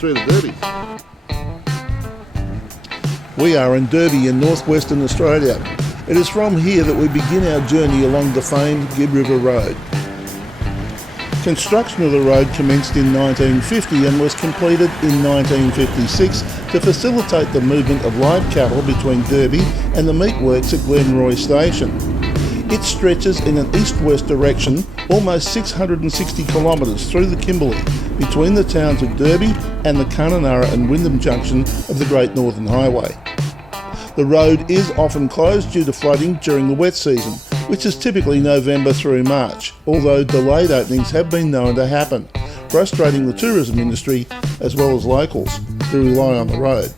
Through the Derby. We are in Derby in northwestern Australia. It is from here that we begin our journey along the famed Gibb River Road. Construction of the road commenced in 1950 and was completed in 1956 to facilitate the movement of live cattle between Derby and the meatworks at Glenroy Station. It stretches in an east-west direction almost 660 kilometres through the Kimberley between the towns of Derby and the Kununurra and Wyndham junction of the Great Northern Highway. The road is often closed due to flooding during the wet season, which is typically November through March, although delayed openings have been known to happen, frustrating the tourism industry as well as locals who rely on the road.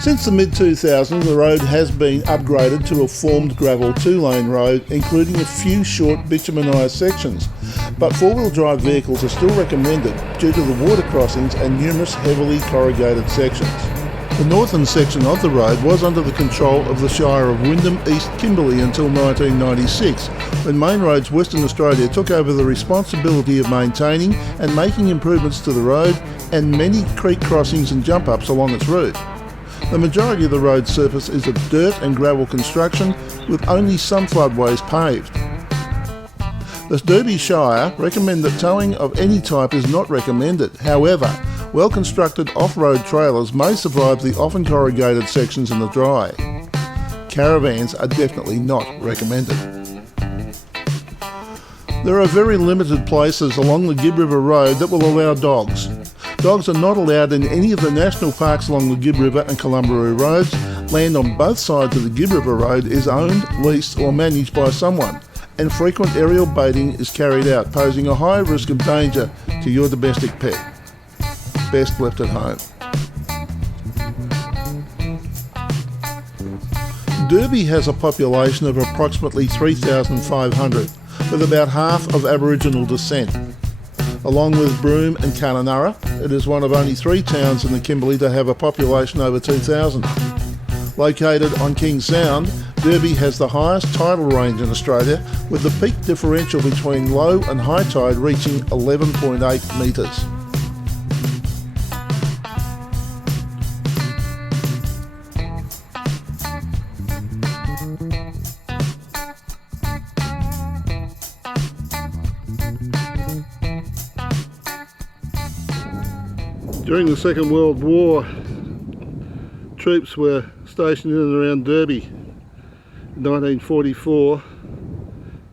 Since the mid-2000s, the road has been upgraded to a formed gravel two-lane road, including a few short bitumenised sections, but four-wheel drive vehicles are still recommended due to the water crossings and numerous heavily corrugated sections. The northern section of the road was under the control of the Shire of Wyndham East Kimberley until 1996, when Main Roads Western Australia took over the responsibility of maintaining and making improvements to the road and many creek crossings and jump-ups along its route. The majority of the road surface is of dirt and gravel construction, with only some floodways paved. The Derby Shire recommend that towing of any type is not recommended. However, well-constructed off-road trailers may survive the often corrugated sections in the dry. Caravans are definitely not recommended. There are very limited places along the Gibb River Road that will allow dogs. Dogs are not allowed in any of the national parks along the Gibb River and Columbia roads. Land on both sides of the Gibb River Road is owned, leased or managed by someone, and frequent aerial baiting is carried out, posing a high risk of danger to your domestic pet. Best left at home. Derby has a population of approximately 3,500, with about half of Aboriginal descent. Along with Broome and Kununurra, it is one of only 3 towns in the Kimberley to have a population over 2,000. Located on King Sound, Derby has the highest tidal range in Australia, with the peak differential between low and high tide reaching 11.8 metres. During the Second World War, troops were stationed in and around Derby. In 1944,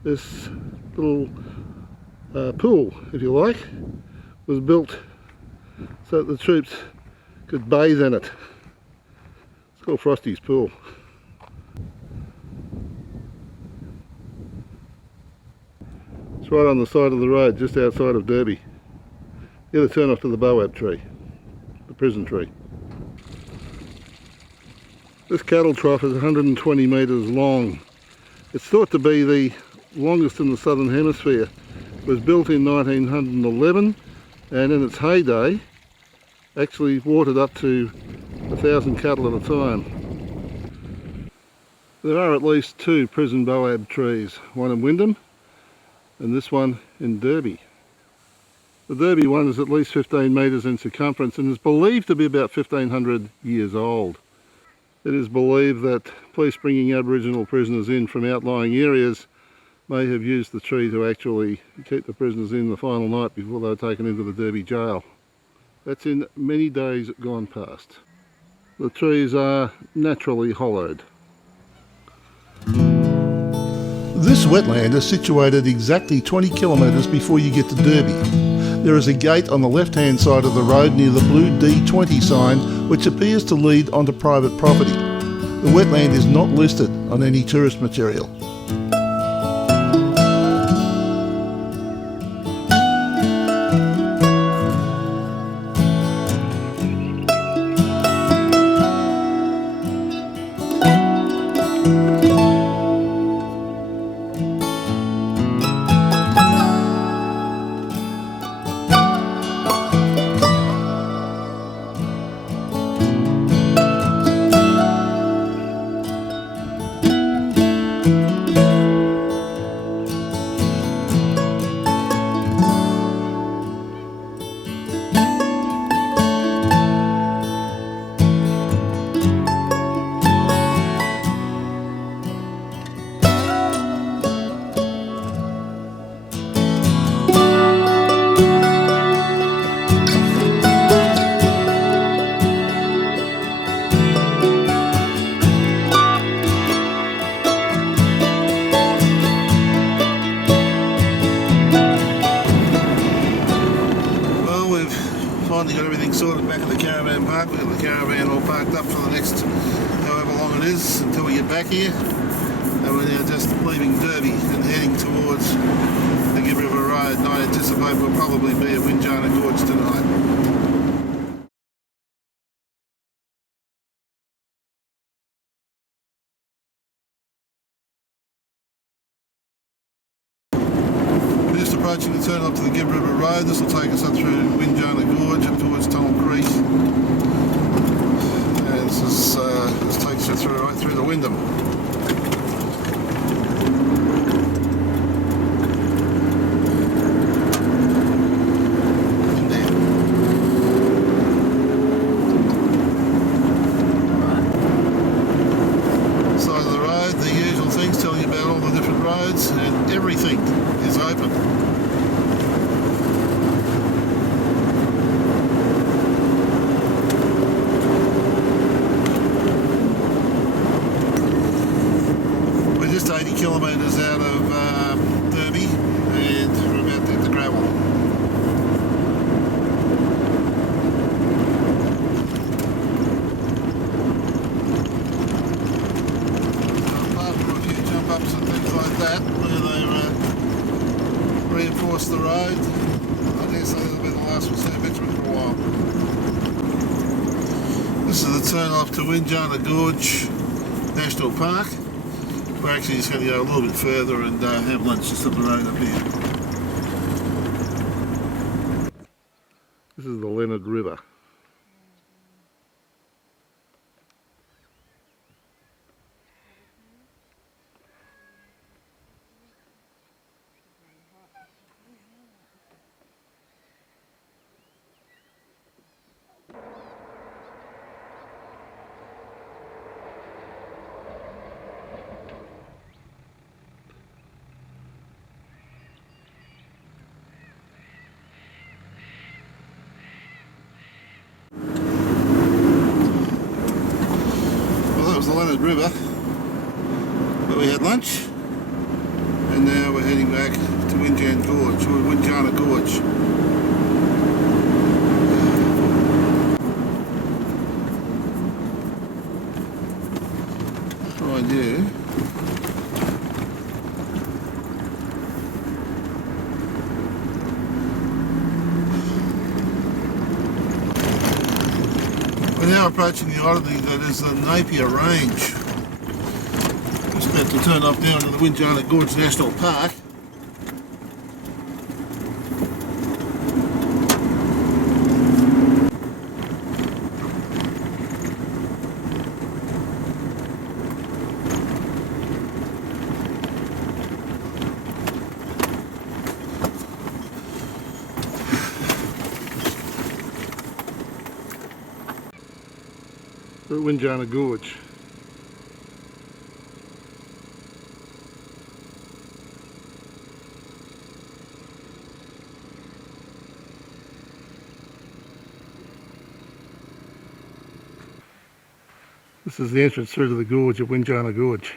this little pool, if you like, was built so that the troops could bathe in it. It's called Frosty's Pool. It's right on the side of the road, just outside of Derby. The other turn off to the Boab tree, the prison tree. This cattle trough is 120 metres long. It's thought to be the longest in the southern hemisphere. It was built in 1911 and in its heyday actually watered up to 1,000 cattle at a time. There are at least 2 prison Boab trees, one in Wyndham and this one in Derby. The Derby one is at least 15 metres in circumference and is believed to be about 1,500 years old. It is believed that police bringing Aboriginal prisoners in from outlying areas may have used the tree to actually keep the prisoners in the final night before they were taken into the Derby jail. That's in many days gone past. The trees are naturally hollowed. This wetland is situated exactly 20 kilometres before you get to Derby. There is a gate on the left-hand side of the road near the blue D20 sign, which appears to lead onto private property. The wetland is not listed on any tourist material. park. We've got the caravan all parked up for the next however long it is until we get back here. And we're now just leaving Derby and heading towards the Gibb River Road. And I anticipate we'll probably be at Windjana Gorge tonight. Approaching the turn up to the Gibb River Road. This will take us up through Windjana Gorge up towards Tunnel Creek, and this takes you through right through the Wyndham. Side of the road, the usual things telling you about all the different roads, and everything is open. We're just 80 kilometres out of Derby, and we're about to hit the gravel. Apart from a few jump ups and things like that, where they reinforce the road, I guess that'll be the last we'll see of Benjamin for a while. This is the turn off to Windjana Gorge National Park. We're actually just going to go a little bit further and have lunch just up the road up here. This is the Lennard River. The Lennard River, where we had lunch, and now we're heading back to Windjana Gorge. Right here. We're now approaching the oddity that is the Napier Range. Just about to turn off down to the Windjana Gorge National Park. We're at Windjana Gorge. This is the entrance through to the gorge at Windjana Gorge.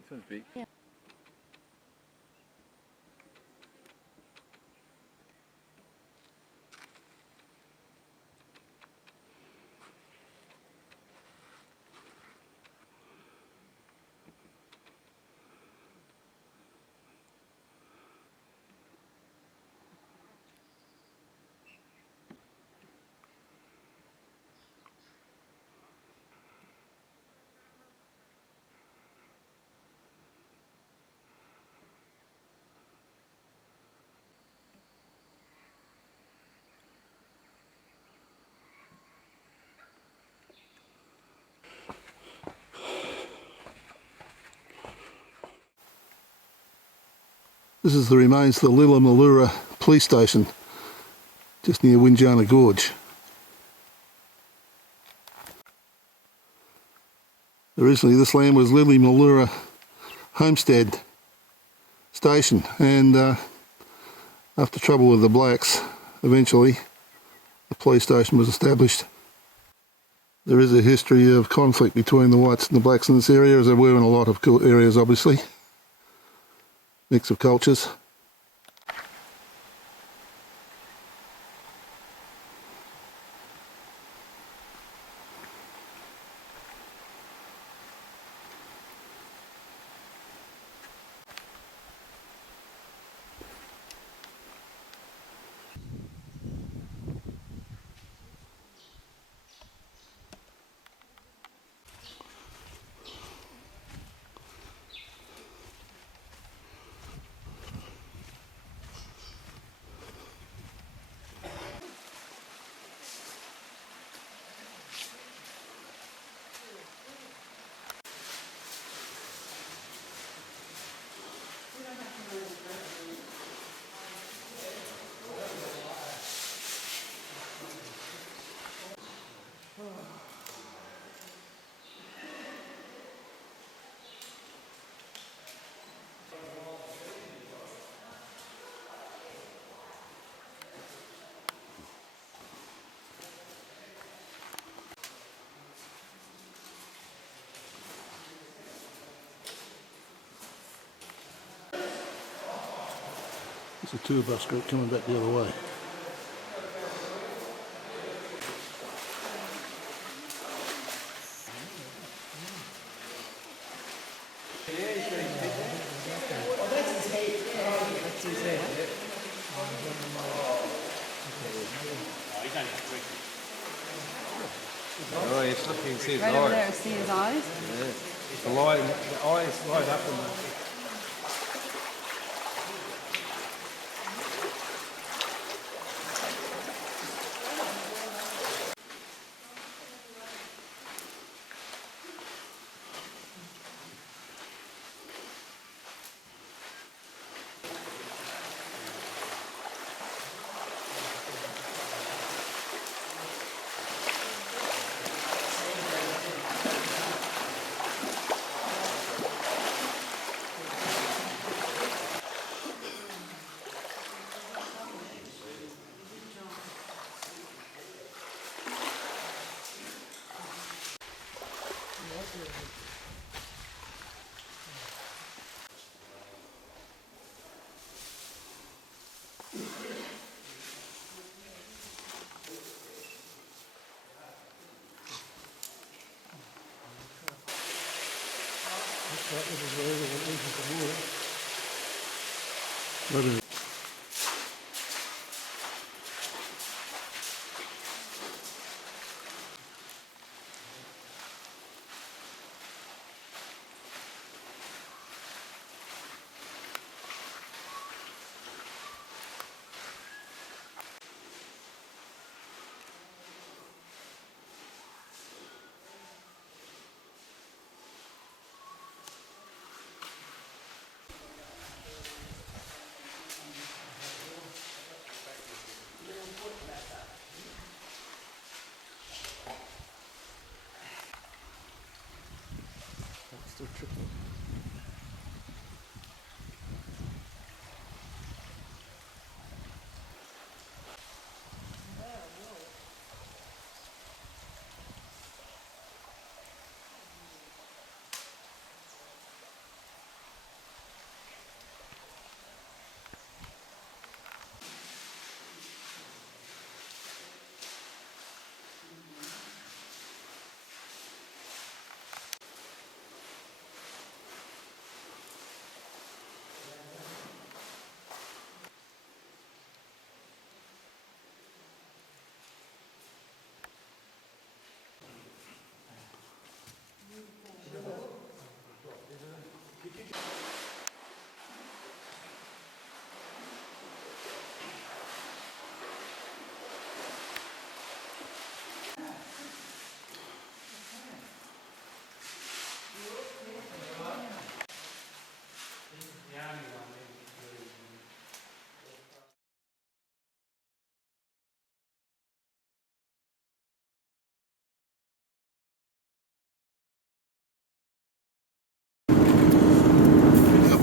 This one's big. Yeah. This is the remains of the Lillimilura police station, just near Windjana Gorge. Originally this land was Lillimilura Homestead Station, and after trouble with the blacks, eventually the police station was established. There is a history of conflict between the whites and the blacks in this area, as there were in a lot of areas obviously. Mix of cultures. It's a tour bus group coming back the other way. Oh, yes, look, you can see his Right over eyes. there, see his eyes? Yeah. The eyes light up on the...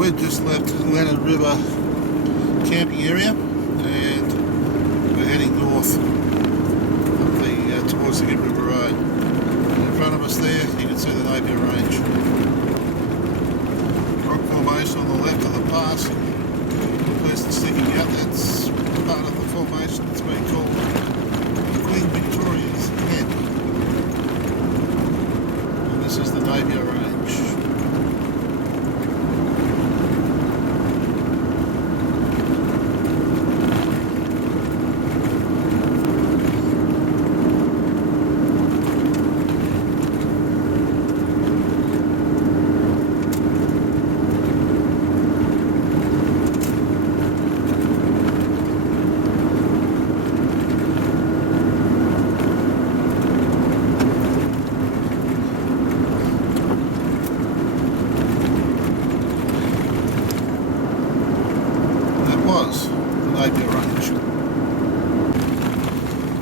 we've just left Lennard River camping area and we're heading north up towards the Gibb River Road. In front of us there you can see the Napier Range. Rock formation on the left of the pass, the person sticking out, that's part of the formation that's been called the Queen Victoria's Head. And this is the Napier Range.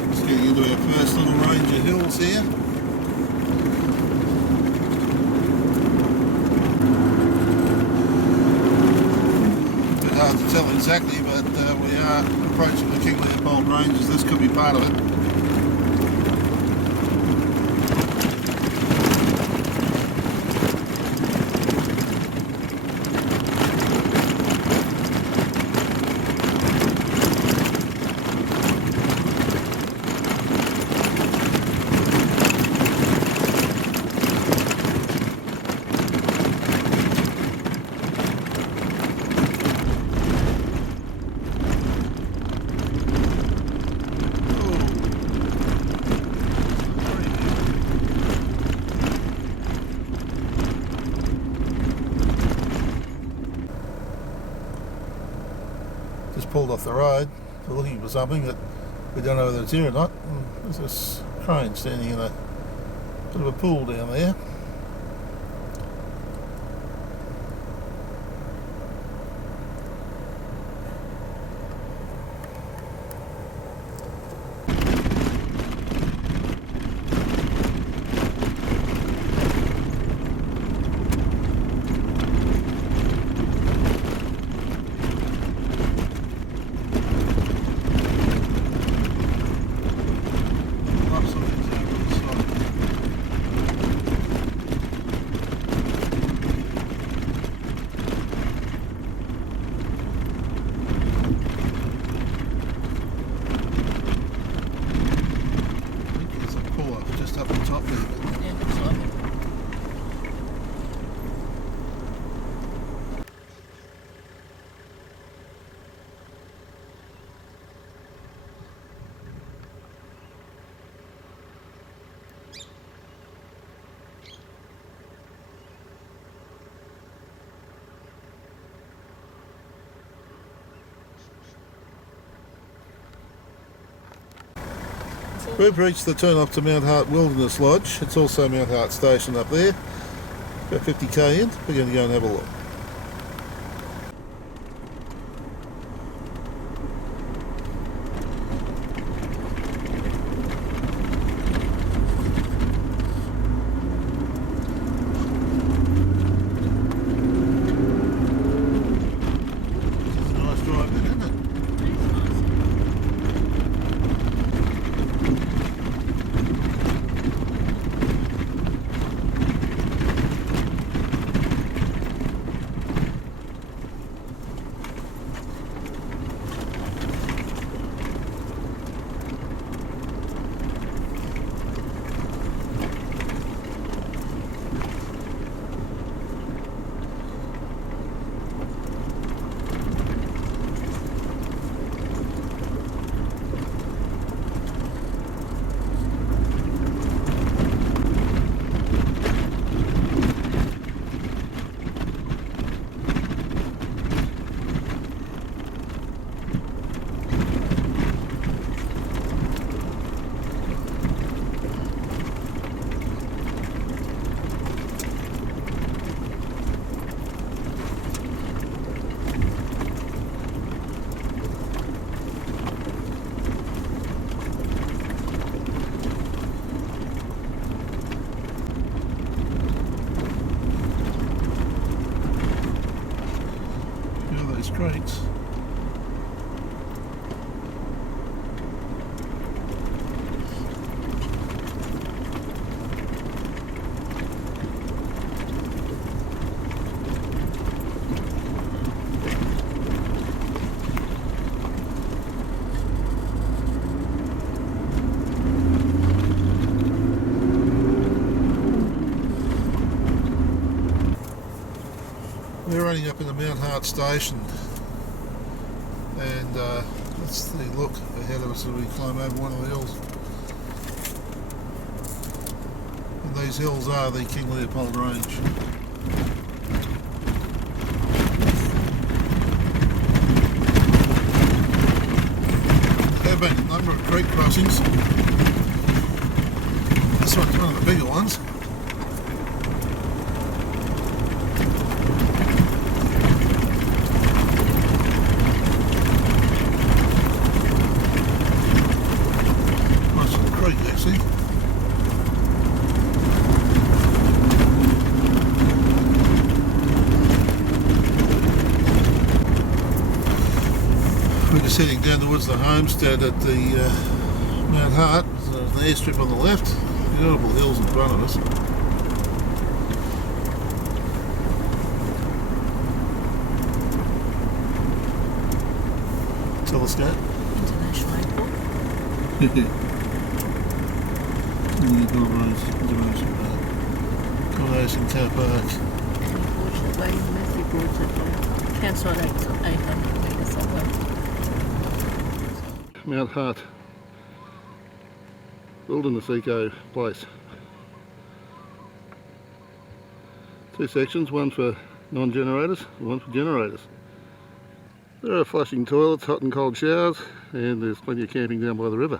Just getting into our first little range of hills here. A bit hard to tell exactly, but we are approaching the King Leopold Ranges. This could be part of it. Just pulled off the road. We're looking for something that we don't know whether it's here or not. And there's this crane standing in a bit of a pool down there. We've reached the turn off to Mount Hart Wilderness Lodge. It's also Mount Hart Station up there. About 50k in. We're going to go and have a look. those creeks. We're running up in the Mount Hart station, and that's the look ahead of us as we climb over one of the hills. And these hills are the King Leopold Range. There have been a number of creek crossings. This one's one of the bigger ones. We're just heading down towards the homestead at the Mount Hart. There's an airstrip on the left, beautiful hills in front of us. Telescope. International Airport. Coronation Car Park. Unfortunately, Matthew Gorge at the campsite 800 metres away. Mount Hart Wilderness Eco place. Two sections, one for non-generators and one for generators. There are flushing toilets, hot and cold showers, and there's plenty of camping down by the river.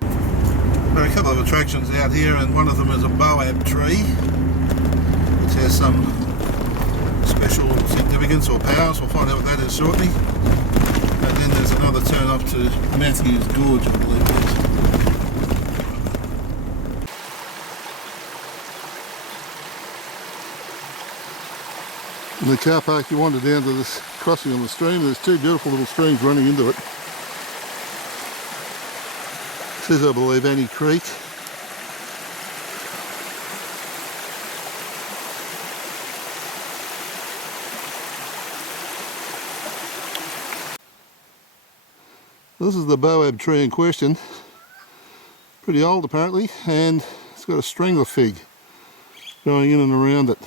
There are a couple of attractions out here, and one of them is a boab tree, which has some special significance or powers. We'll find out what that is shortly. And then there's another turn up to Matthew's Gorge, I believe it is. In the car park you wander down to this crossing on the stream. There's two beautiful little streams running into it. This is, I believe, Annie Creek. This is the boab tree in question. Pretty old apparently, and it's got a strangler fig growing in and around it.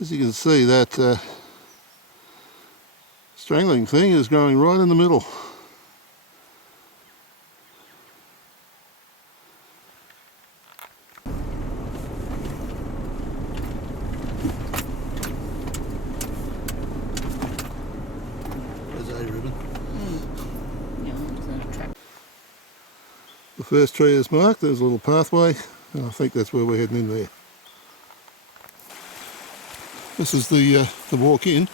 As you can see, that strangling thing is growing right in the middle. The first tree is marked, there's a little pathway, and I think that's where we're heading in there. This is the walk in.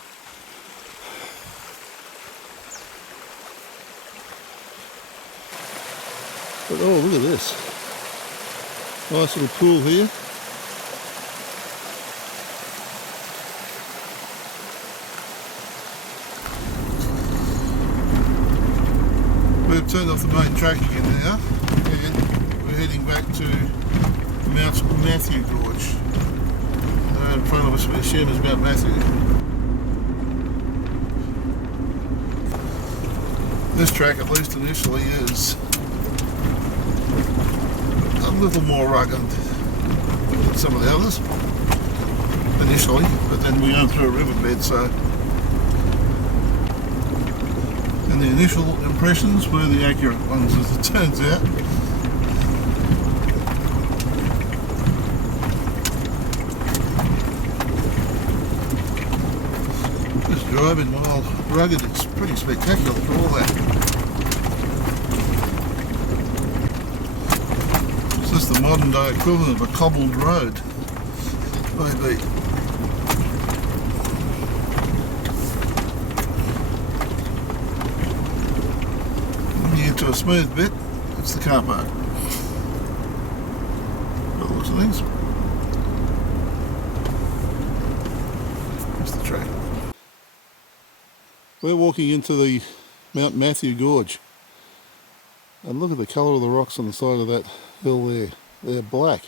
But oh, look at this. Nice little pool here. We've turned off the main track again now, and we're heading back to Mount Matthew Gorge. In front of us, we assume is Mount Matthew. This track, at least initially, is a little more rugged than some of the others initially, but then we go through a riverbed, so. And the initial impressions were the accurate ones, as it turns out. Driving while rugged, it's pretty spectacular for all that. It's just the modern day equivalent of a cobbled road, maybe. to a smooth bit, it's the car park. By the looks of things. That's the track. We're walking into the Mount Matthew Gorge. And look at the colour of the rocks on the side of that hill there. They're black.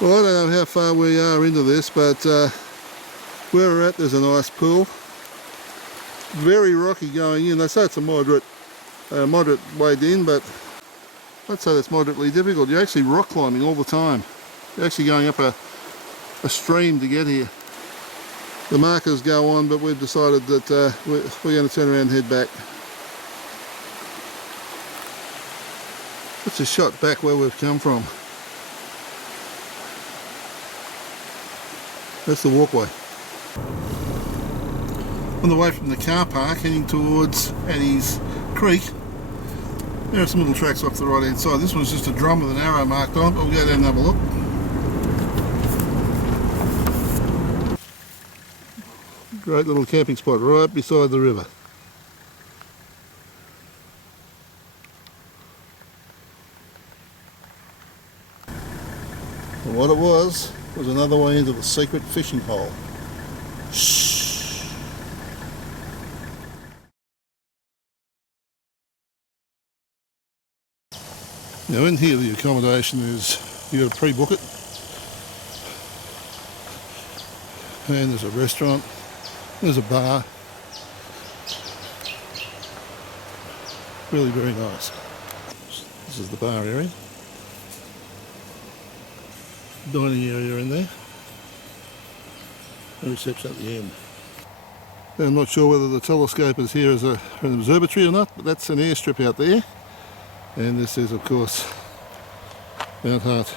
Well, I don't know how far we are into this, but where we're at there's a nice pool. Very rocky going in. They say it's a moderate wade in, but I'd say that's moderately difficult. You're actually rock climbing all the time. You're actually going up a stream to get here. The markers go on, but we've decided that we're going to turn around and head back. That's a shot back where we've come from. That's the walkway. On the way from the car park heading towards Addy's Creek, there are some little tracks off the right hand side. This one's just a drum with an arrow marked on it, but we'll go down and have a look. Great little camping spot right beside the river. And what it was another way into the secret fishing hole. Shh. Now in here the accommodation is, you got to pre-book it, and there's a restaurant, there's a bar, really very nice. This is the bar area. Dining area in there, and reception at the end. I'm not sure whether the telescope is here as an observatory or not, but that's an airstrip out there, and this is of course Mount Hart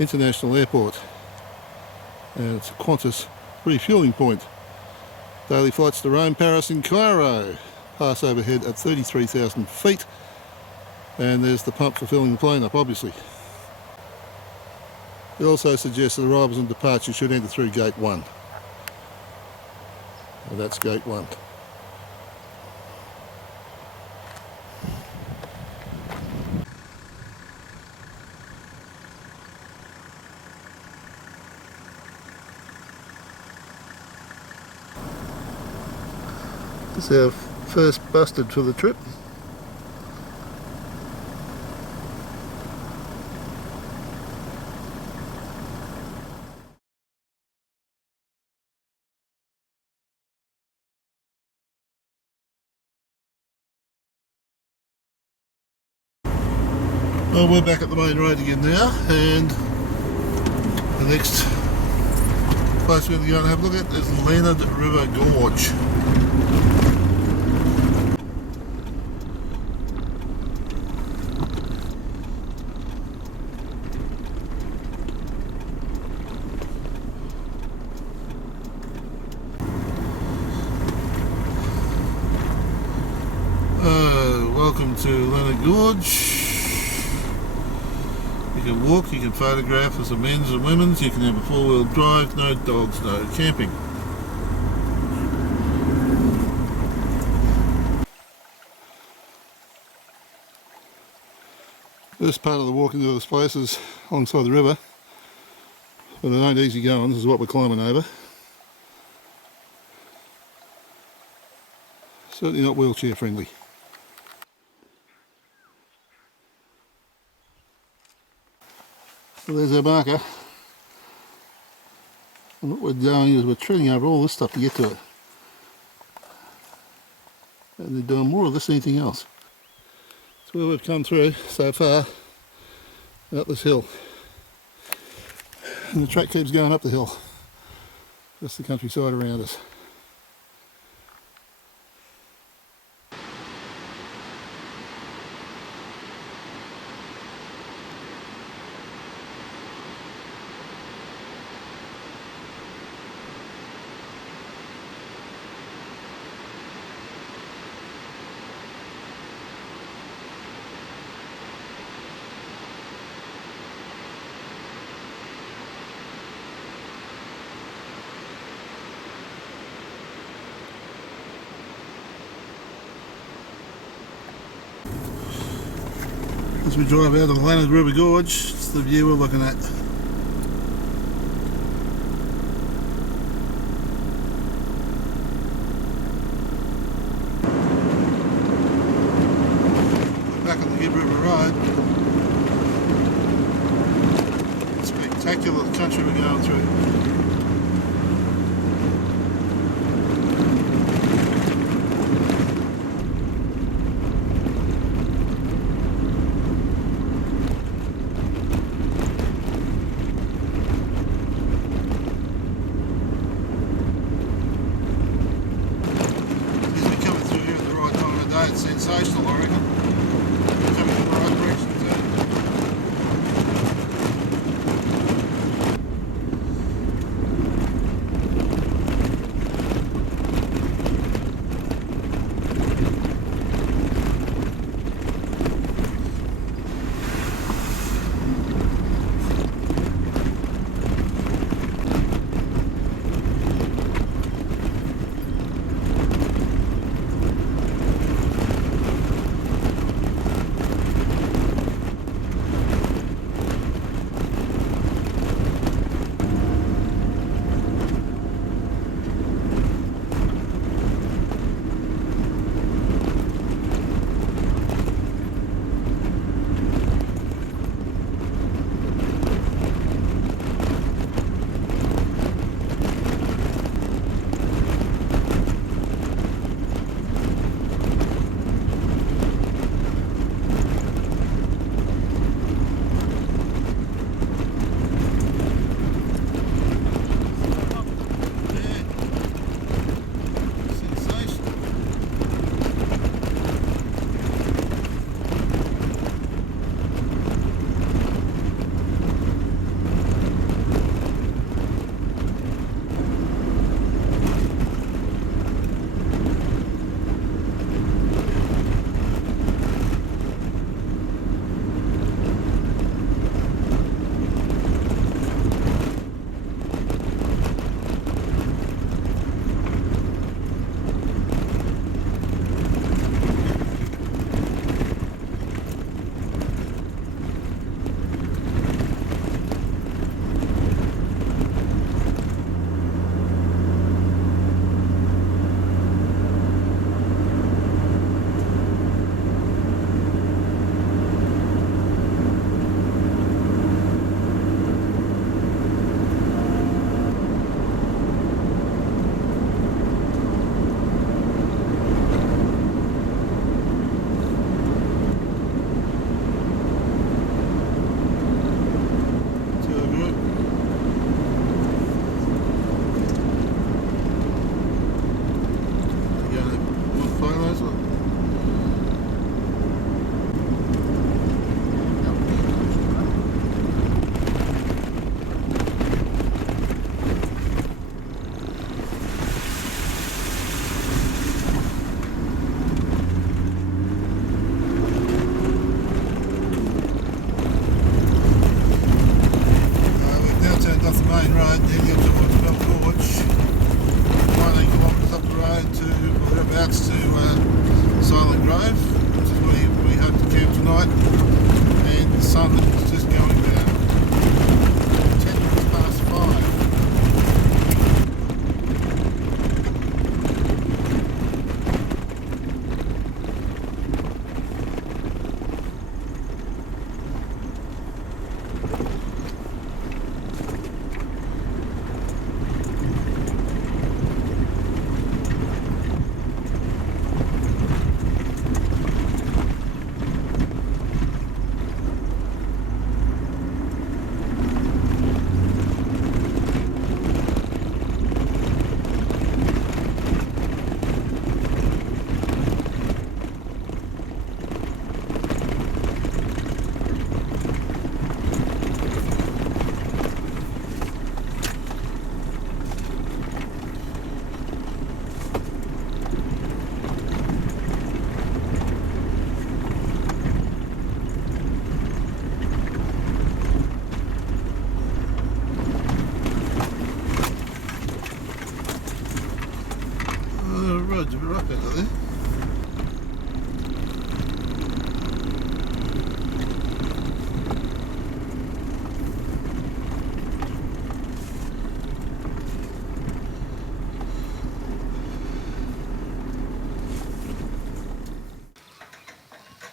International Airport, and it's a Qantas refuelling point. Daily flights to Rome, Paris and Cairo pass overhead at 33,000 feet, and there's the pump for filling the plane up, obviously. It also suggests that arrivals and departures should enter through Gate 1. And that's Gate 1. This is our first busted for the trip. Well, we're back at the main road again now, and the next place we're going to go and have a look at is Lennard River Gorge. Welcome to Lennard Gorge. You can walk, you can photograph as a men's and women's, you can have a four-wheel drive, no dogs, no camping. This part of the walk into this place is alongside the river, but it ain't easy going. This is what we're climbing over. Certainly not wheelchair friendly. So there's our marker, And what we're doing is we're treading over all this stuff to get to it. And they're doing more of this than anything else. That's where we've come through so far, up this hill. And the track keeps going up the hill. Just the countryside around us. As we drive out of the Lennard River Gorge, it's the view we're looking at. We're back on the Gibb River Road. Spectacular country we're going through. It's sensational, I reckon. Coming in the right direction too.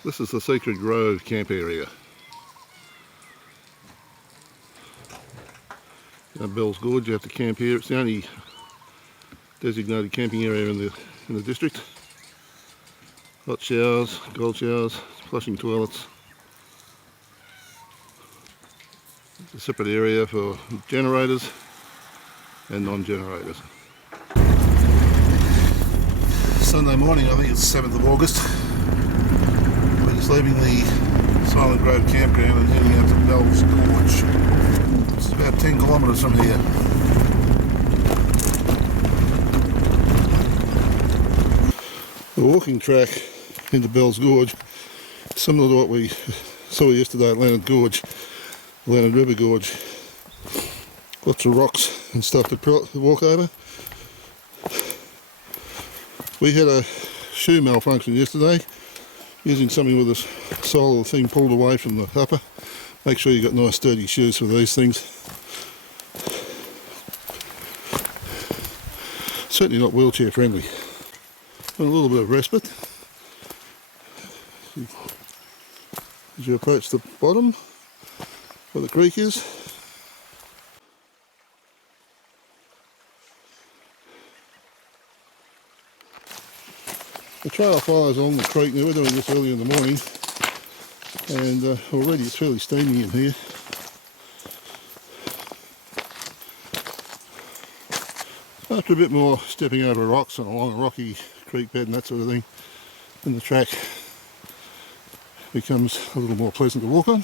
This is the Secret Grove camp area. At Bells Gorge, you have to camp here. It's the only designated camping area in the district. Hot showers, cold showers, flushing toilets. It's a separate area for generators and non-generators. Sunday morning, I think it's 7th of August. We're just leaving the Silent Grove campground and heading out to Bells Gorge. It's about 10 kilometres from here. The walking track into Bells Gorge, similar to what we saw yesterday at Lennard Gorge, Lennard River Gorge. Lots of rocks and stuff to walk over. We had a shoe malfunction yesterday, using something with the sole of the thing pulled away from the upper. Make sure you've got nice sturdy shoes for these things. Certainly not wheelchair friendly. And a little bit of respite as you approach the bottom where the creek is. The trail follows along the creek. Now we're doing this early in the morning, and already it's fairly steamy in here. After a bit more stepping over rocks and along a rocky creek bed and that sort of thing, then the track becomes a little more pleasant to walk on.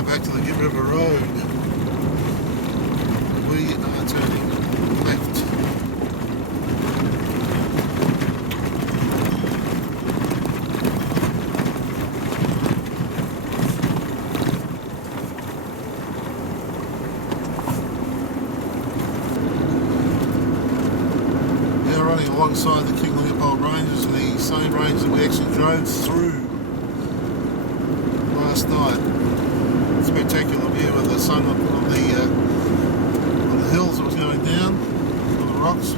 Back to the Gibb River Road. We are turning left. Now running alongside the King Leopold Ranges, the same range that we actually drove through last night. Spectacular view of the sun on the hills that was going down, on the rocks.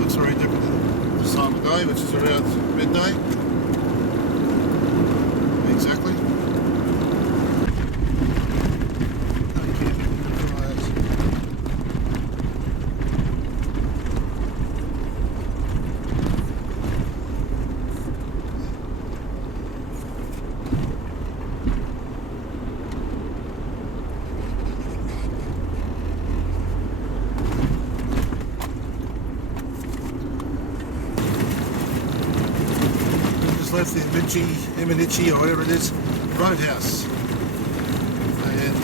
Looks very different than this time of day, which is around midday. Exactly. Left the Eminichi or whatever it is, roadhouse, and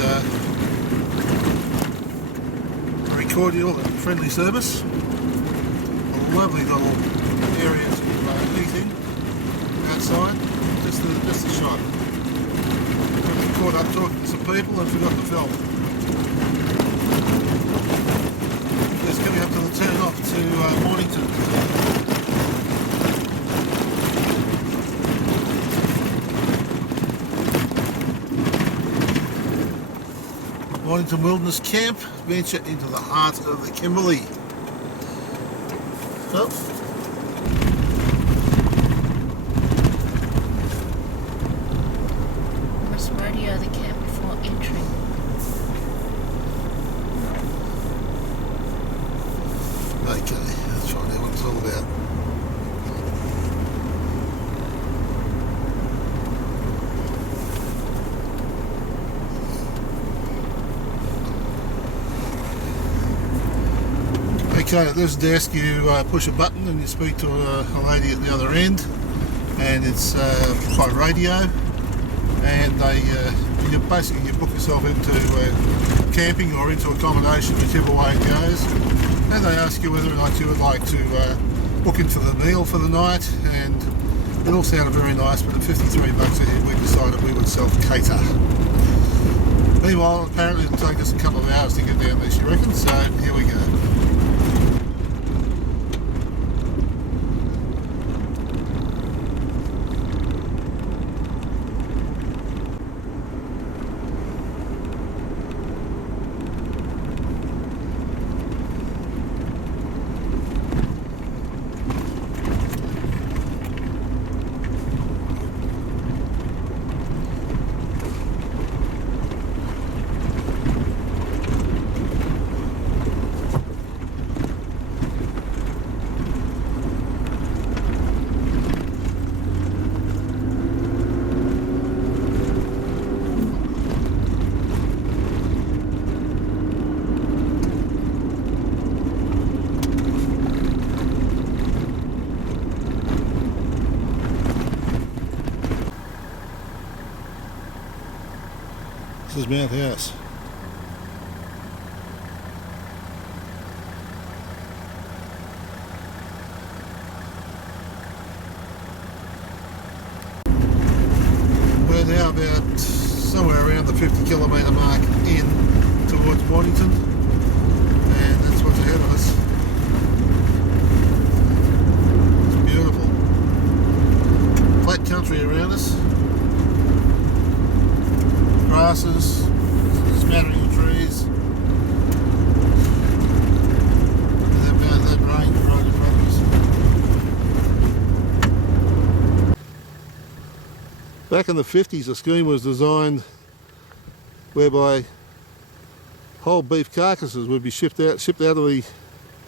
very cordial and friendly service. A lovely little area to eat in outside. Just a shot. Got caught up talking to some people and forgot to film. Mornington Wilderness Camp, venture into the heart of the Kimberley. So, We must radio the camp before entering. okay, let's find out what it's all about. Okay, at this desk you push a button and you speak to a lady at the other end, and it's by radio, and you basically book yourself into camping or into accommodation, whichever way it goes, and they ask you whether or not you would like to book into the meal for the night, and it all sounded very nice, but at 53 bucks a head we decided we would self-cater. Meanwhile, apparently it'll take us a couple of hours to get down there, she reckons, so here we go. This is Mount House. We're now about somewhere around the 50 kilometre mark in towards Mornington, and that's what's ahead of us. It's beautiful. Flat country around us. Grasses, smattering of trees, and that range right in front of us. Back in the 50s, a scheme was designed whereby whole beef carcasses would be shipped out of the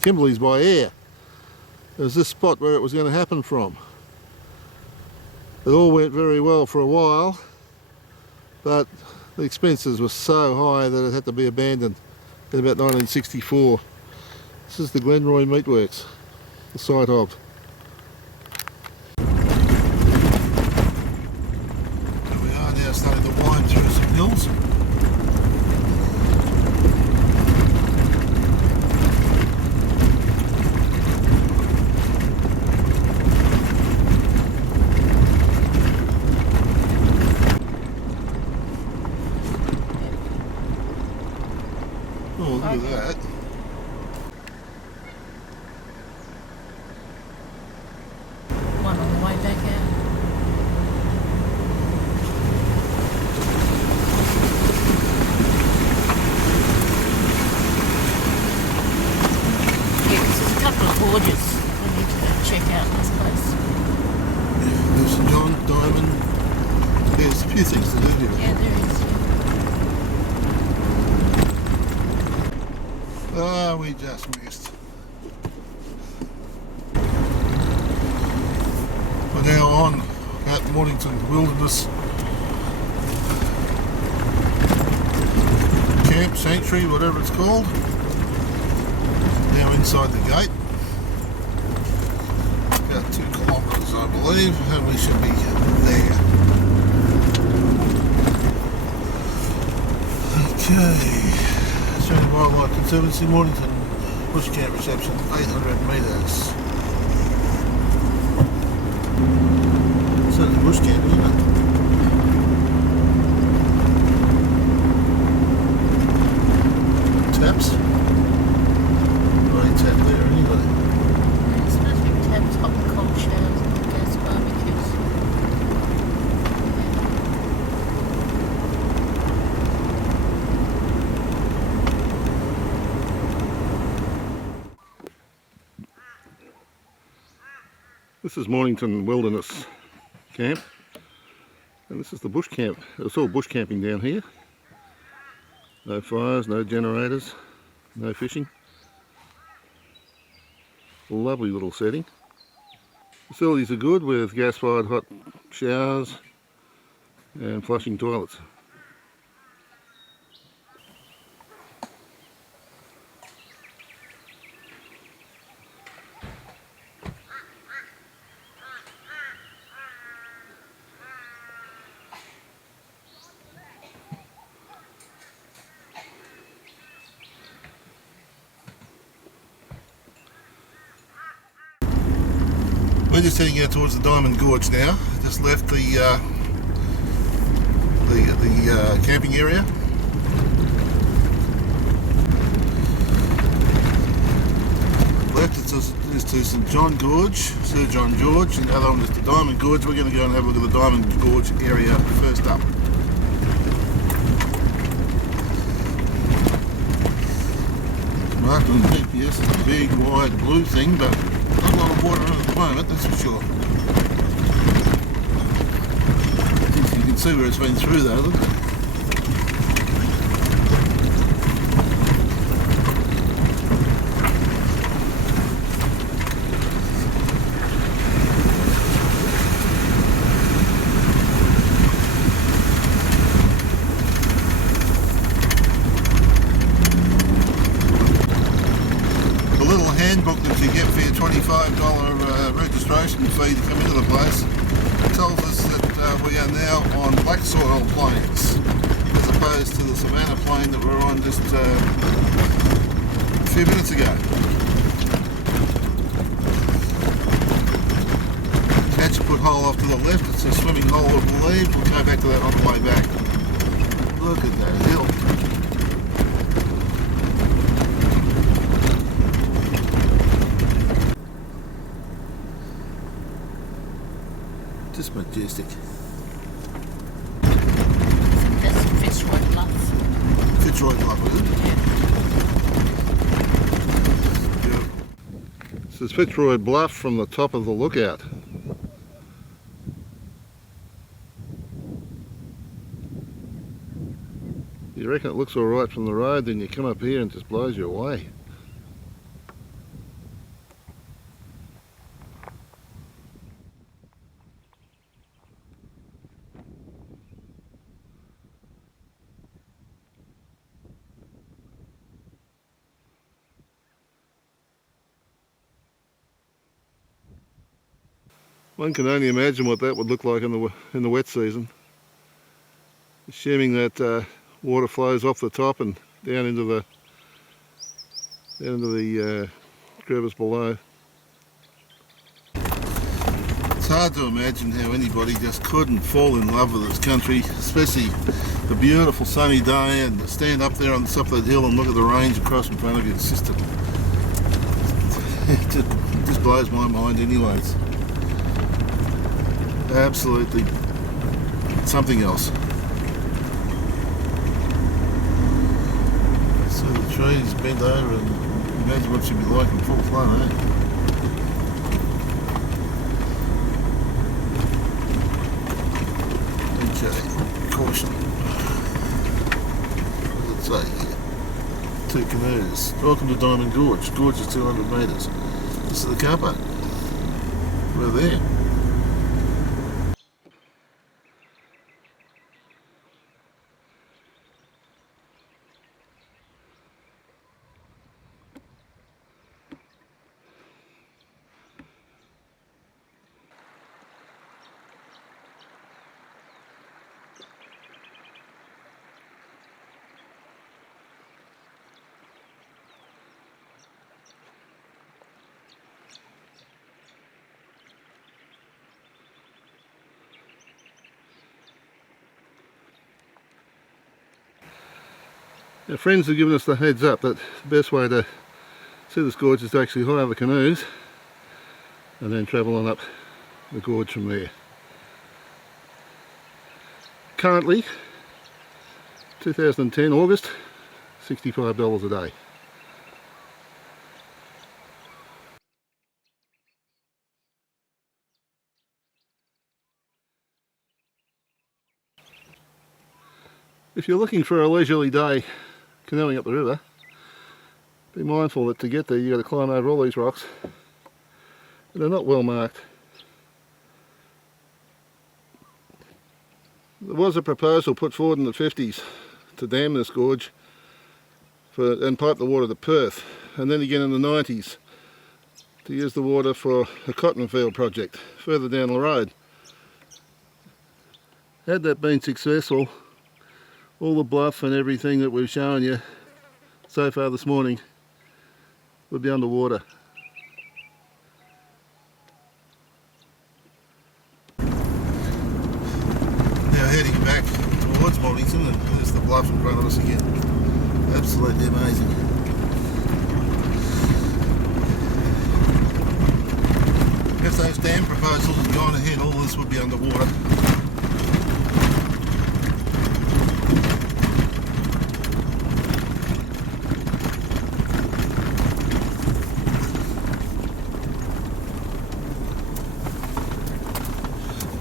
Kimberleys by air. There's this spot where it was going to happen from. It all went very well for a while, but the expenses were so high that it had to be abandoned in about 1964. This is the Glenroy Meatworks, the site of. And we are now starting to wind through some hills. Oh, look at that. One on the way back out. Yeah, because there's a couple of gorges we need to go check out in this place. There's St John, Diamond. There's a few things to do here. Yeah, there is. Ah, we just missed. We're now on at Mornington Wilderness Camp, Sanctuary, whatever it's called. Now inside the gate. About 2 kilometres, I believe, and we should be there. Okay. Australian Wildlife Conservancy, Mornington Bush Camp reception, 800 metres. Certainly bush camp, isn't it? Taps? Already tap there anyway. There's supposed to be taps, hot and cold showers, and gas barbecues. This is Mornington Wilderness Camp, and this is the bush camp. It's all bush camping down here. No fires, no generators, no fishing. Lovely little setting. Facilities are good with gas-fired hot showers and flushing toilets. We're just heading out towards the Diamond Gorge now. Just left the camping area. Left is to St John Gorge, Sir John Gorge, and the other one is the Diamond Gorge. We're going to go and have a look at the Diamond Gorge area first up. Marked on the GPS is a big wide blue thing, but not a lot of water in it at the moment, that's for sure. You can see where it's been through though, look. Handbook that you get for your $25 registration fee to come into the place tells us that we are now on black soil plains as opposed to the savanna plain that we were on just a few minutes ago. Catch put hole off to the left, it's a swimming hole I believe. We'll go back to that on the way back. Look at that hill. Just majestic. That's Fitzroy Bluff. Fitzroy Bluff, is it? Yeah. This is Fitzroy Bluff from the top of the lookout. You reckon it looks alright from the road, then you come up here and it just blows you away. One can only imagine what that would look like in the wet season. Assuming that water flows off the top and down into the crevice below. It's hard to imagine how anybody just couldn't fall in love with this country, especially the beautiful sunny day, and to stand up there on the top of that hill and look at the range across in front of you. It's just it just blows my mind anyways. Absolutely something else. So the trees bent over, and imagine what she'd be like in full flood, eh? Okay, caution. What does it say here? 2 canoes. Welcome to Diamond Gorge. Gorge is 200 metres. This is the car park. We're there. Our friends have given us the heads up that the best way to see this gorge is to actually hire the canoes and then travel on up the gorge from there. Currently, 2010 August, $65 a day. If you're looking for a leisurely day canoeing up the river, be mindful that to get there you've got to climb over all these rocks. And they're not well marked. There was a proposal put forward in the 50s to dam this gorge and pipe the water to Perth, and then again in the 90s to use the water for a cotton field project further down the road. Had that been successful, all the bluff and everything that we've shown you so far this morning would be underwater. Now heading back towards Mornington, and there's the bluff in front of us again. Absolutely amazing. If those dam proposals had gone ahead, all this would be underwater.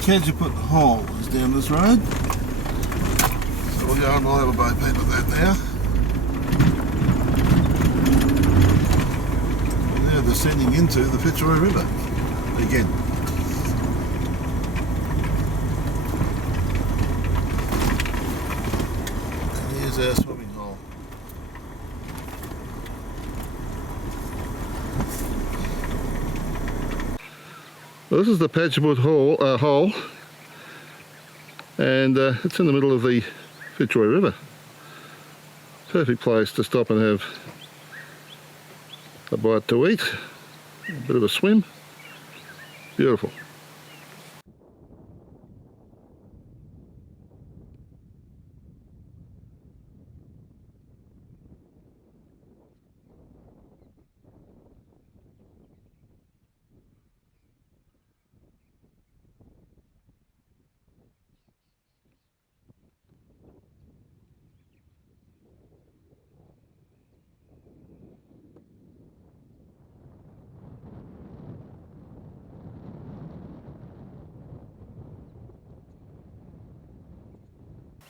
Kedgeput Hole is down this road, so we'll go and we'll have a boat peep at that now. We're now descending into the Fitzroy River again. And here's our swimming hole. Well, this is the Kedgeput hole, and it's in the middle of the Fitzroy River. Perfect place to stop and have a bite to eat, a bit of a swim. Beautiful.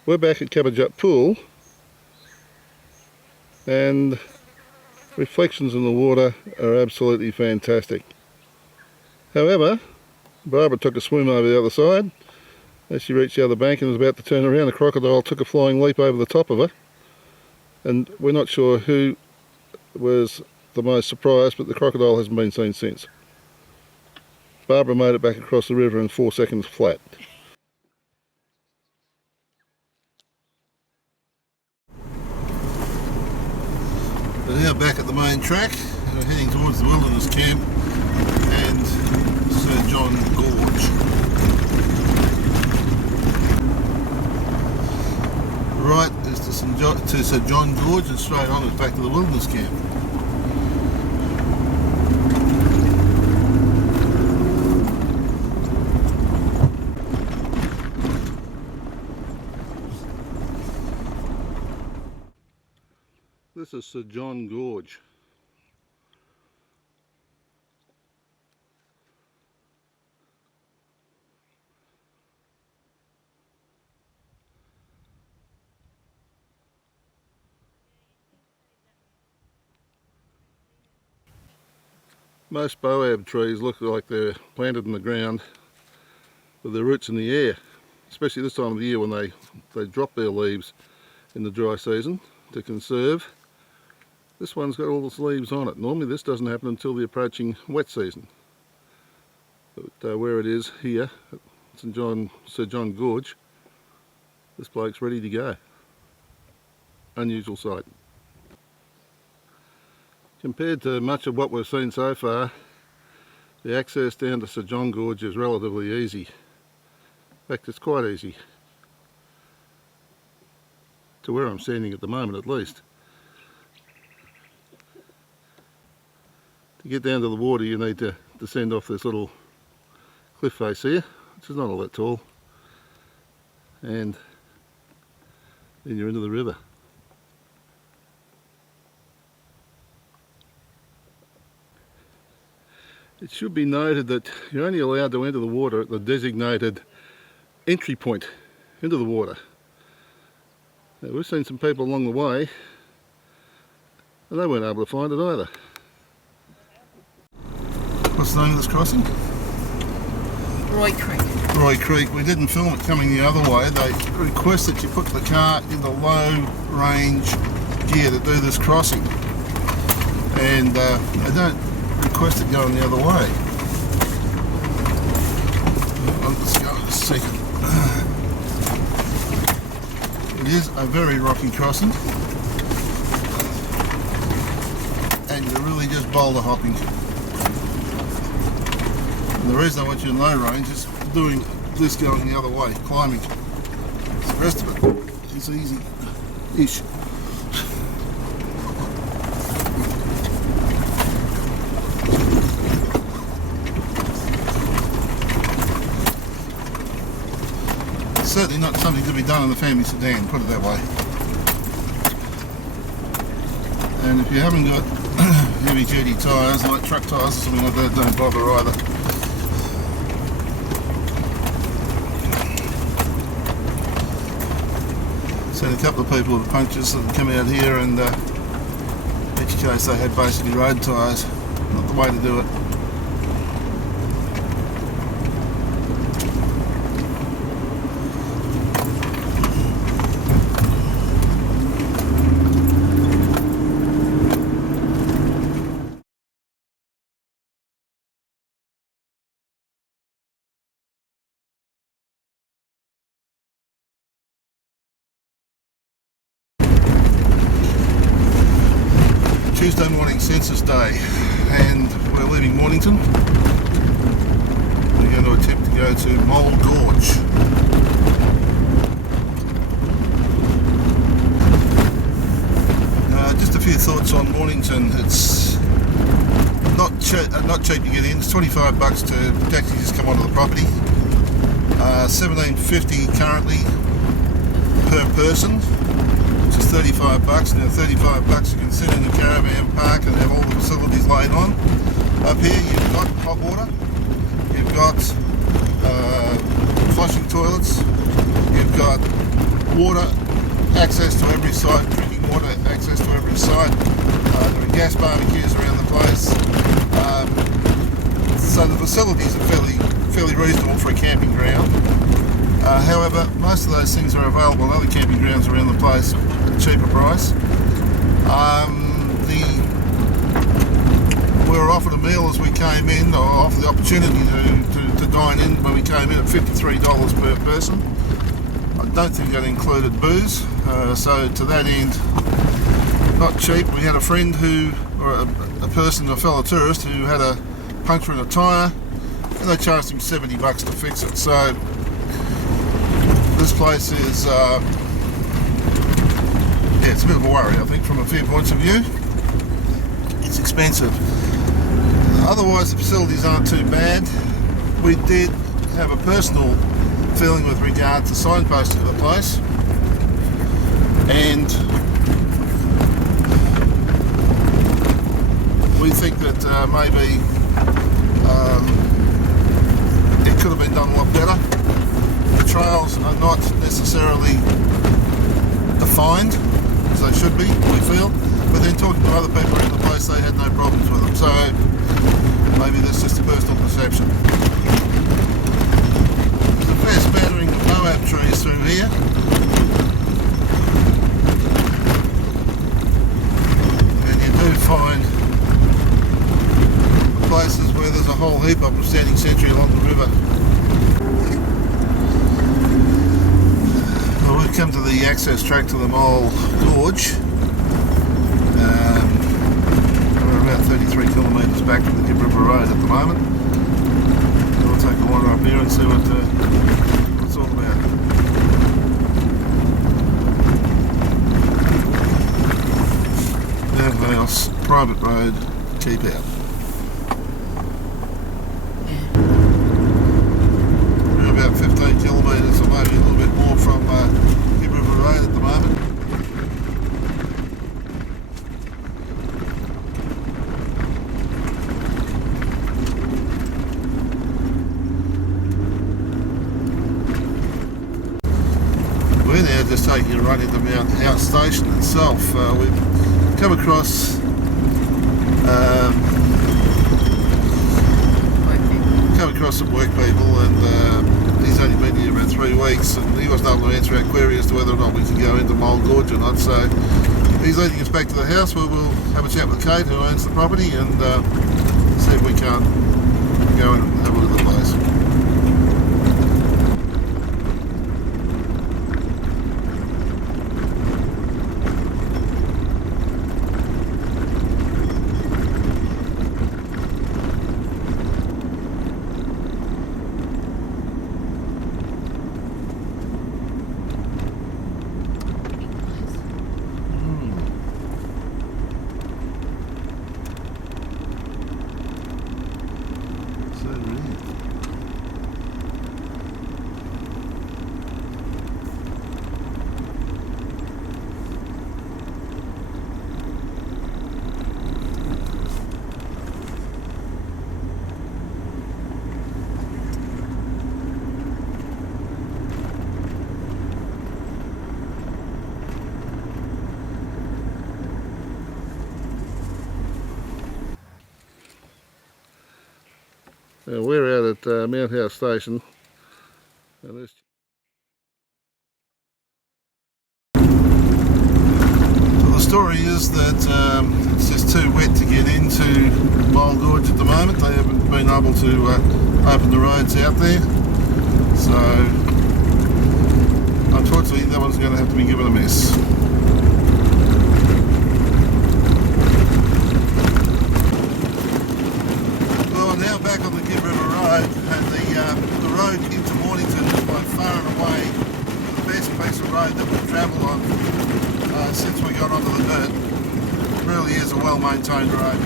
We're back at Cabajut Pool, and reflections in the water are absolutely fantastic. However, Barbara took a swim over the other side. As she reached the other bank and was about to turn around, a crocodile took a flying leap over the top of her, and we're not sure who was the most surprised, but the crocodile hasn't been seen since. Barbara made it back across the river in 4 seconds flat. We're now back at the main track, and we're heading towards the wilderness camp and Sir John Gorge. Right is to Sir John Gorge, and straight on is back to the wilderness camp. This is Sir John Gorge. Most boab trees look like they're planted in the ground with their roots in the air, especially this time of the year when they drop their leaves in the dry season to conserve. This one's got all its leaves on it. Normally this doesn't happen until the approaching wet season. But where it is here at Sir John Gorge, this bloke's ready to go. Unusual sight. Compared to much of what we've seen so far, the access down to Sir John Gorge is relatively easy. In fact, it's quite easy. To where I'm standing at the moment at least. To get down to the water you need to descend off this little cliff face here, which is not all that tall, and then you're into the river. It should be noted that you're only allowed to enter the water at the designated entry point into the water. Now, we've seen some people along the way and they weren't able to find it either. What's the name of this crossing? Roy Creek. Roy Creek. We didn't film it coming the other way. They request that you put the car in the low range gear to do this crossing, and they don't request it going the other way. Let's go in a second. It is a very rocky crossing, and you're really just boulder hopping. And the reason I want you in low range is doing this going the other way, climbing. The rest of it is easy-ish. It's certainly not something to be done in the family sedan, put it that way. And if you haven't got heavy-duty tyres, like truck tyres or something like that, don't bother either. Seen a couple of people with punctures that come out here, and in each case they had basically road tyres. Not the way to do it. Tuesday morning, census day, and we're leaving Mornington. We're going to attempt to go to Lillimilura Gorge. Just a few thoughts on Mornington. It's not cheap to get in. It's $25 to actually just come onto the property. $17.50 currently per person, which is $35. Now $35 you can sit in a caravan park and have all the facilities laid on. Up here you've got hot water, you've got flushing toilets, you've got water access to every site, drinking water access to every site. There are gas barbecues around the place. So the facilities are fairly reasonable for a camping ground. However, most of those things are available in other camping grounds around the place at a cheaper price. We were offered a meal as we came in, or offered the opportunity to dine in when we came in at $53 per person. I don't think that included booze, so to that end, not cheap. We had a friend a person, a fellow tourist, who had a puncture in a tyre, and they charged him $70 to fix it. So this place is, it's a bit of a worry, I think, from a few points of view. It's expensive. Otherwise, the facilities aren't too bad. We did have a personal feeling with regard to signposting of the place, and we think that maybe it could have been done a lot better. The trails are not necessarily defined as they should be, we feel, but then talking to other people around the place, they had no problems with them, so maybe that's just a personal perception. There's a fair spattering of moab trees through here. And you do find places where there's a whole heap of them standing sentry along the river. Well, we've come to the access track to the Lillimilura Gorge. We're about 33 kilometres back from the Gibb River Road at the moment. We'll take a wander up here and see what it's all about. Everything else, private road, keep out. We're about 15 kilometres or maybe a little bit more from Gibb River Road at the moment. We're now just taking you right into Mount Hart Station itself. We've come across some work people, and he's only been here about 3 weeks, and he wasn't able to answer our query as to whether or not we could go into Mole Gorge or not, so he's leading us back to the house where we'll have a chat with Kate, who owns the property, and see if we can't go and have a look at the place. We're out at Mount Hart Station, and this. So the story is that it's just too wet to get into Mole Gorge at the moment. They haven't been able to open the roads out there, so unfortunately that one's going to have to be given a miss. Now back on the Gibb River Road, and the road into Mornington is by far and away the best piece of road that we've travelled on since we got onto the dirt. It really is a well-maintained road.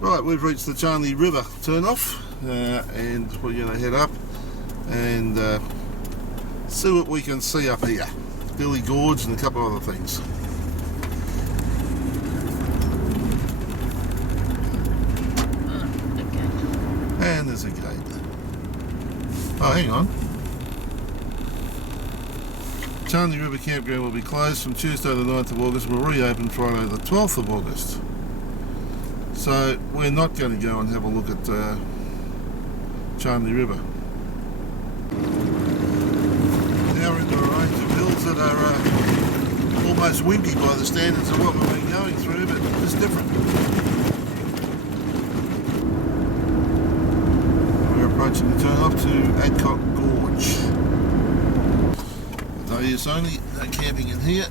Right, we've reached the Windjana River turn-off, and we're going to head up and see what we can see up here. Billy Gorge and a couple of other things. And there's a gate. Oh, hang on. Windjana River Campground will be closed from Tuesday the 9th of August and will reopen Friday the 12th of August. So we're not going to go and have a look at Windjana River. Now we're into a range of hills that are almost wimpy by the standards of what we've been going through, but it's different. Approaching the turn off to Adcock Gorge. No use only, no camping in here.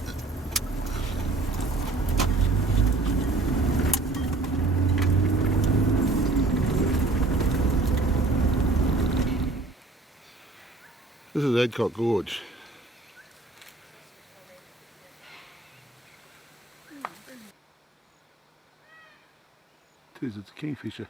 This is Adcock Gorge. It's a kingfisher.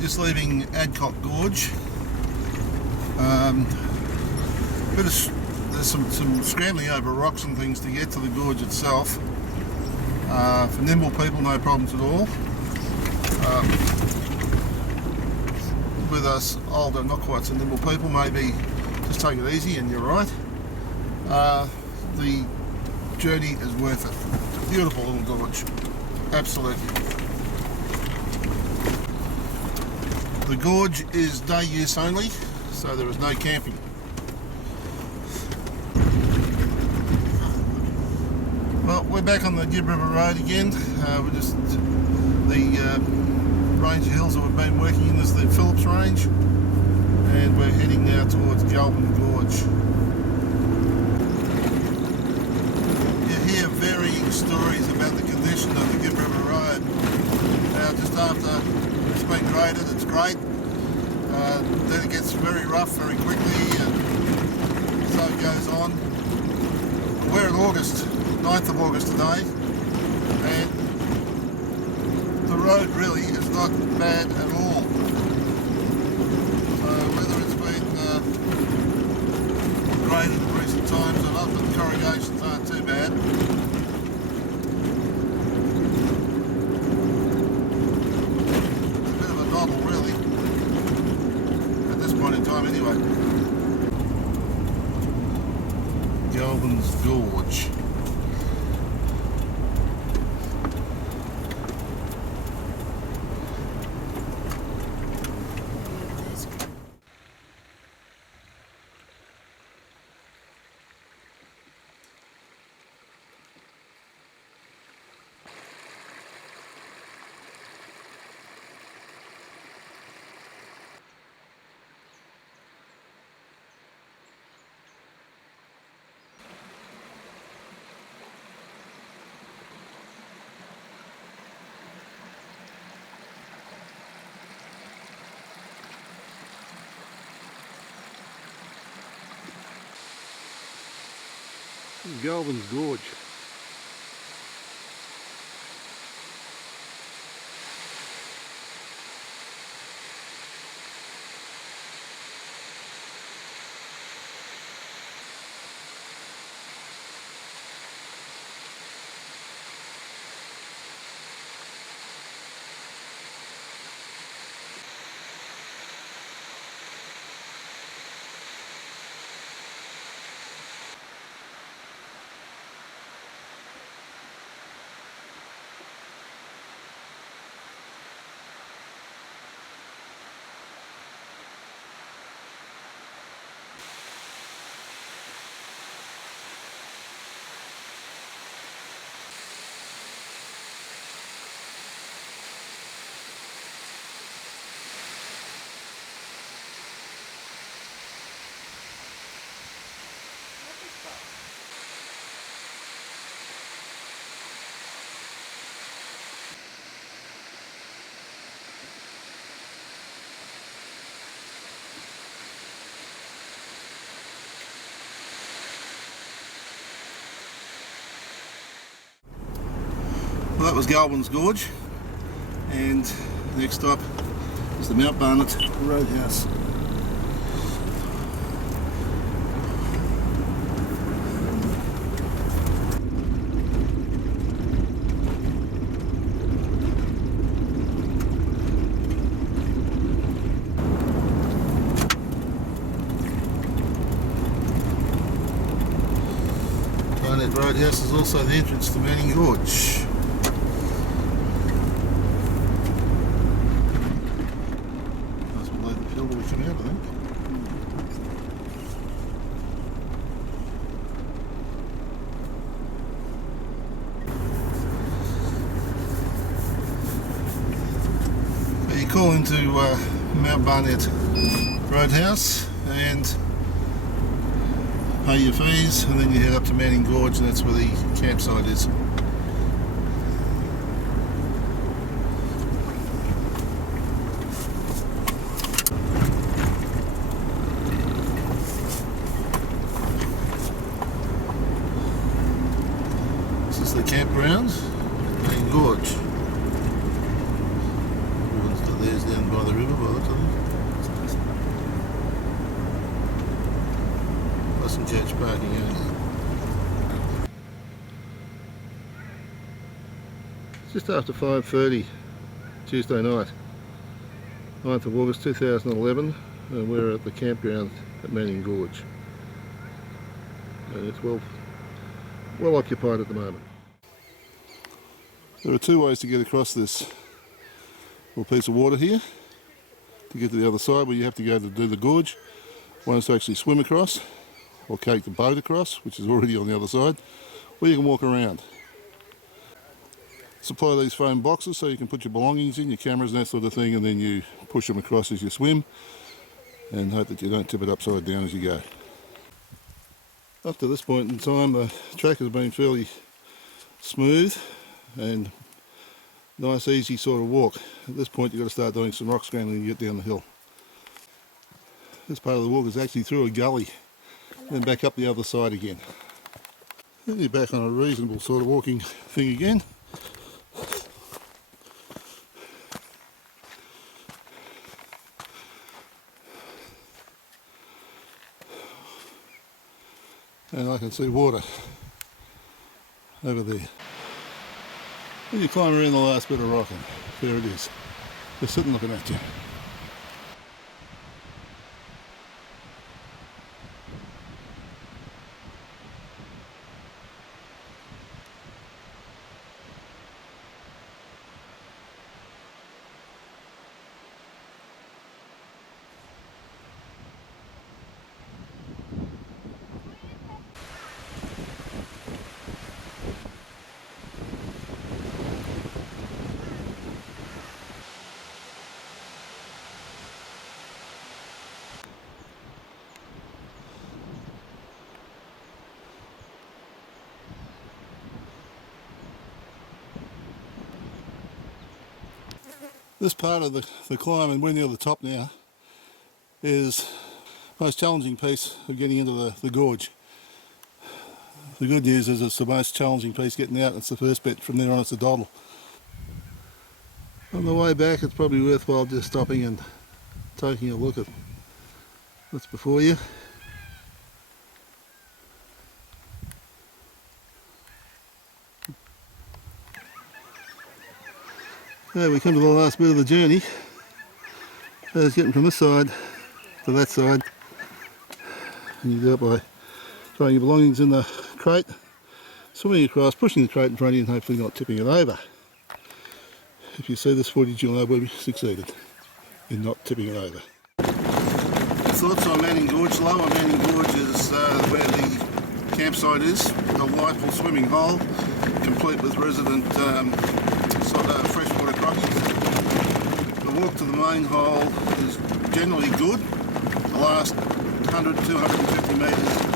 Just leaving Adcock Gorge. There's some scrambling over rocks and things to get to the gorge itself. For nimble people, no problems at all. With us older, not quite so nimble people, maybe just take it easy and you're right. The journey is worth it. It's a beautiful little gorge, absolutely. The gorge is day use only, so there is no camping. Well, we're back on the Gibb River Road again. We're just the range of hills that we've been working in is the Phillips Range, and we're heading now towards Galvan Gorge. You hear varying stories about the condition of the Gibb River Road. Now, just after it's been graded, it's great. Then it gets very rough very quickly, and so it goes on. We're in August, 9th of August today, and the road really is not bad at all. So whether it's been graded in recent times or not, but the corrugations aren't too bad. It's a bit of a noddle really, at this point in time anyway. Galvan's Gorge. Galvan's Gorge. Well, that was Galvan's Gorge, and next stop is the Mount Barnett Roadhouse. Barnett Roadhouse is also the entrance to Manning Gorge. You call into Mount Barnett Roadhouse and pay your fees, and then you head up to Manning Gorge, and that's where the campsite is. This is the campground at Manning Gorge. There's down by the river, by the looks of it. Bus and church parking only. It's just after 5:30 Tuesday night, 9th of August 2011, and we're at the campground at Manning Gorge. And it's well well occupied at the moment. There are two ways to get across this little piece of water here to get to the other side where you have to go to do the gorge. One is to actually swim across or take the boat across, which is already on the other side, or you can walk around. Supply these foam boxes so you can put your belongings in, your cameras and that sort of thing, and then you push them across as you swim and hope that you don't tip it upside down as you go. Up to this point in time the track has been fairly smooth and nice easy sort of walk. At this point you've got to start doing some rock scrambling to get down the hill. This part of the walk is actually through a gully and then back up the other side again. Then you're back on a reasonable sort of walking thing again. And I can see water over there. Then you climb around the last bit of rock and there it is. They're sitting looking at you. This part of the climb, and we're near the top now, is the most challenging piece of getting into the gorge. The good news is it's the most challenging piece getting out. It's the first bit. From there on it's a doddle. On the way back it's probably worthwhile just stopping and taking a look at what's before you. There we come to the last bit of the journey. There's getting from this side to that side, and you do it by throwing your belongings in the crate, swimming across, pushing the crate in front of you and hopefully not tipping it over. If you see this footage you'll know we've succeeded in not tipping it over. Thoughts on Manning Gorge. Lower Manning Gorge is where the campsite is, the Whitehall swimming hole, complete with resident freshwater crocodiles. The walk to the main hole is generally good. The last 100, 250 metres,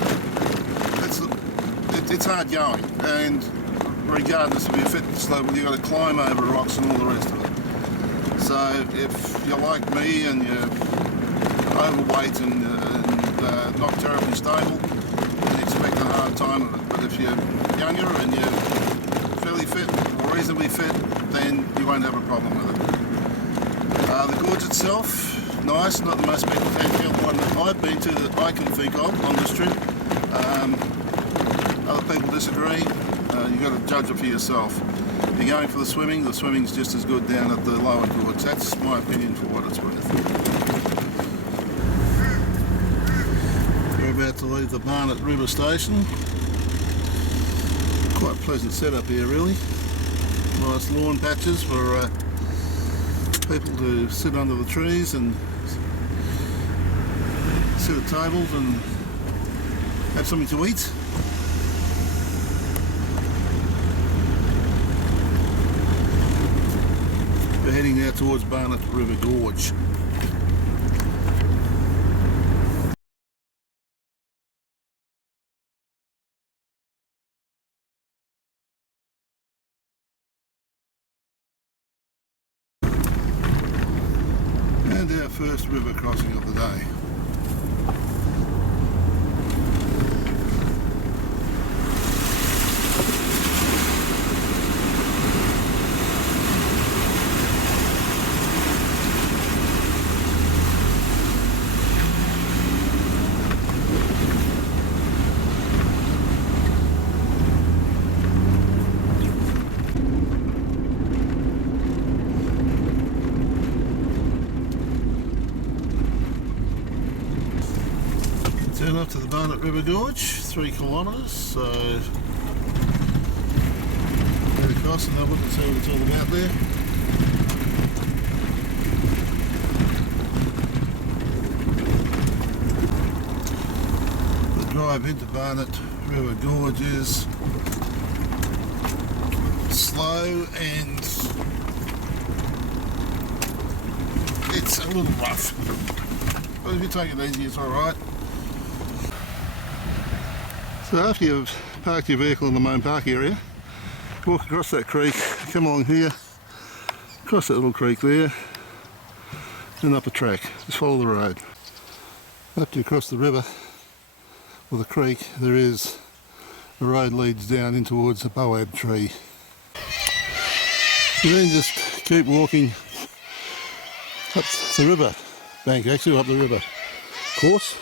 it's hard going, and regardless of your fitness level, you've got to climb over rocks and all the rest of it. So if you're like me and you're overweight and not terribly stable, then expect a hard time of it. But if you're younger and you're fairly fit or reasonably fit, then you won't have a problem with it. The gorge itself, nice, not the most spectacular one that I've been to that I can think of on this trip. Other people disagree. You've got to judge it for yourself. If you're going for the swimming's just as good down at the lower gorge. That's my opinion for what it's worth. We're about to leave the Barnett River Station. Quite a pleasant setup here really. Nice lawn patches for people to sit under the trees and sit at tables and have something to eat. We're heading now towards Barnett River Gorge. And our first river crossing of the day. Turn up to the Barnett River Gorge, 3 kilometres, so across and have a look and see what it's all about there. The drive into Barnett River Gorge is slow and it's a little rough, but if you take it easy it's alright. So after you've parked your vehicle in the main park area, walk across that creek, come along here, across that little creek there, and up a track. Just follow the road. After you cross the river, or the creek, there is a road leads down in towards a boab tree. You then just keep walking up the river bank, actually up the river course.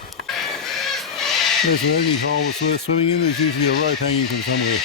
There's an evening hole that's worth swimming in. There's usually a rope hanging from somewhere.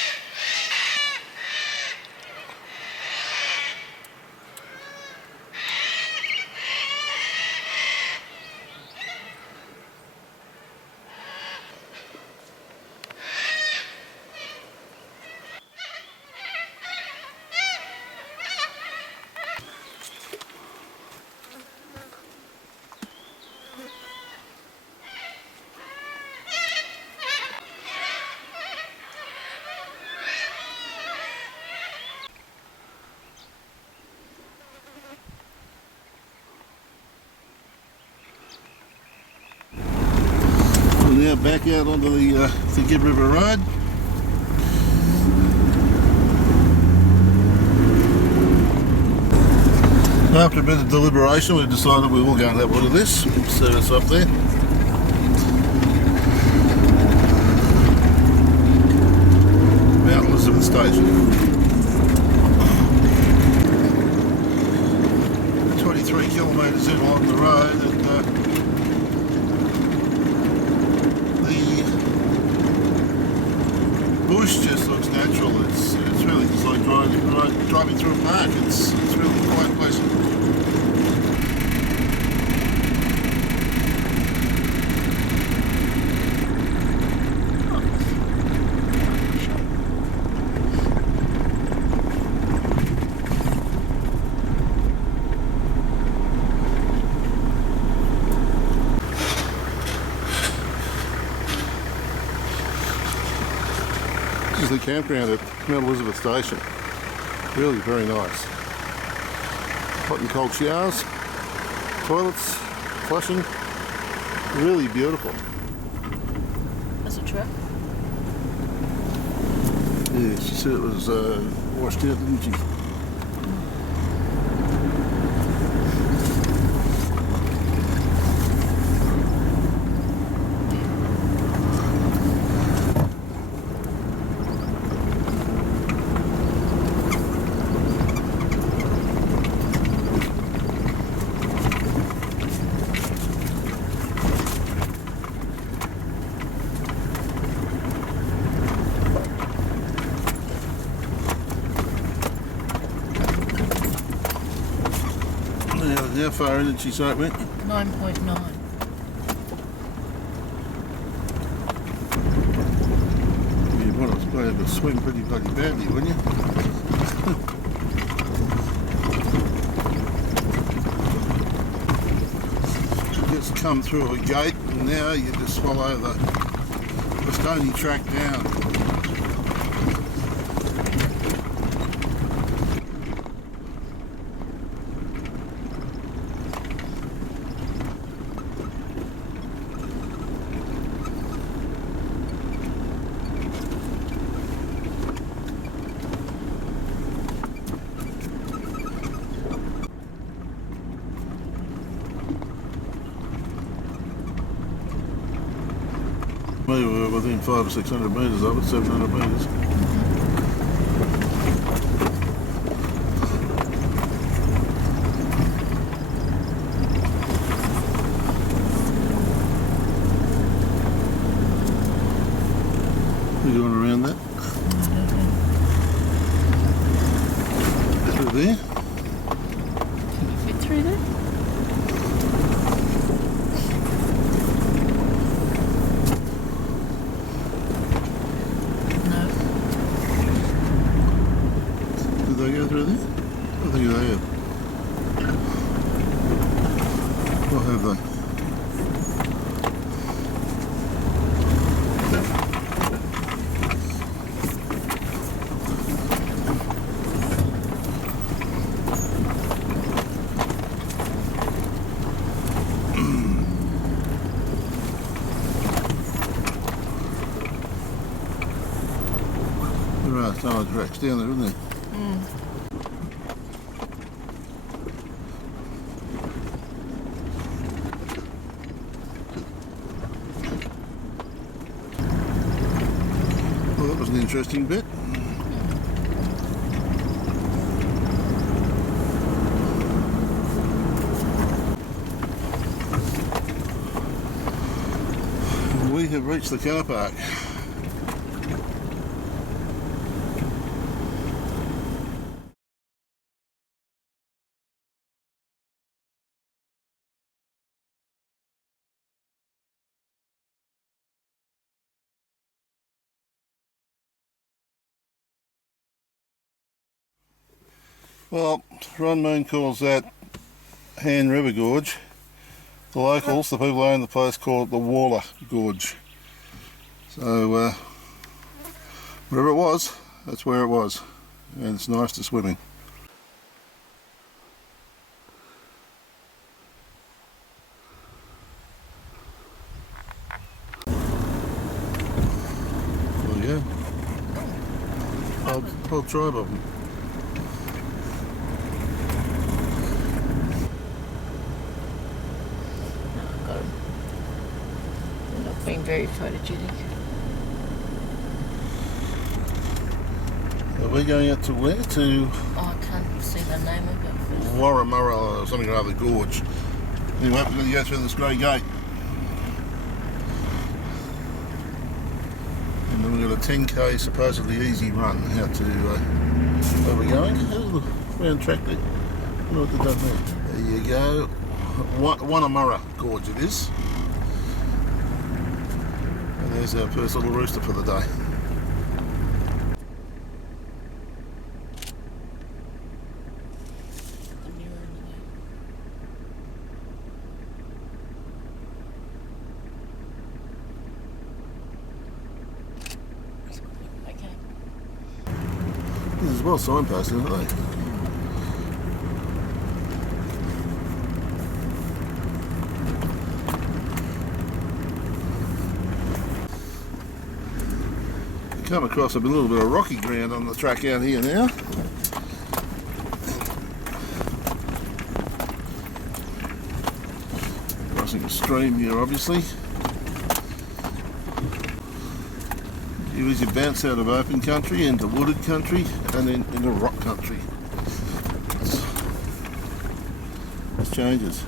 Now back out onto the Gibb River Road. After a bit of deliberation, we've decided we will go and have a look at this. See what's up there. Mount Elizabeth Station. 23 kilometres in along the road, and bush just looks natural. It's really just like driving through a park. It's really quite pleasant. This is the campground at Mount Elizabeth Station. Really very nice. Hot and cold showers, toilets, flushing. Really beautiful. That's a truck. Yeah, she said it was washed out, didn't she? How far in did she say it went? 9.9. You'd want to be able to swim pretty bloody badly, wouldn't you? Just come through a gate and now you just follow the stony track down. We were within 500 or 600 metres of it, 700 metres. You going around that? Through there? Can you fit through there? Tide tracks down there, isn't there? Well, that was an interesting bit. We have reached the car park. Well, Ron Moon calls that Hand River Gorge. The locals, the people who own the place, call it the Waller Gorge. So, wherever it was, that's where it was. And it's nice to swim in. There we go. Whole tribe of them. They're not being very photogenic. Are we going out to where? To Oh, I can't see the name of it first. Warramurra or something or other gorge. Anyway, we're going to go through this grey gate. And then we've got a 10k supposedly easy run out to where we're going. There's the round track there. I wonder what they've done there. There you go. Windjana Gorge it is. And there's our first little rooster for the day. There's as well signposts, isn't they? Come across a little bit of rocky ground on the track out here now. Crossing a stream here, obviously. You as you bounce out of open country into wooded country and then into rock country. It changes.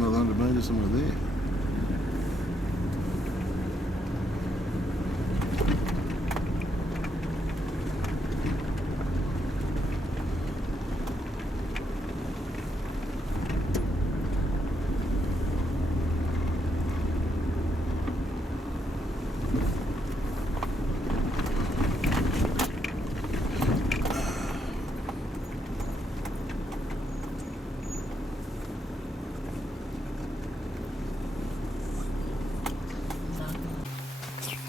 another 100 metres somewhere there.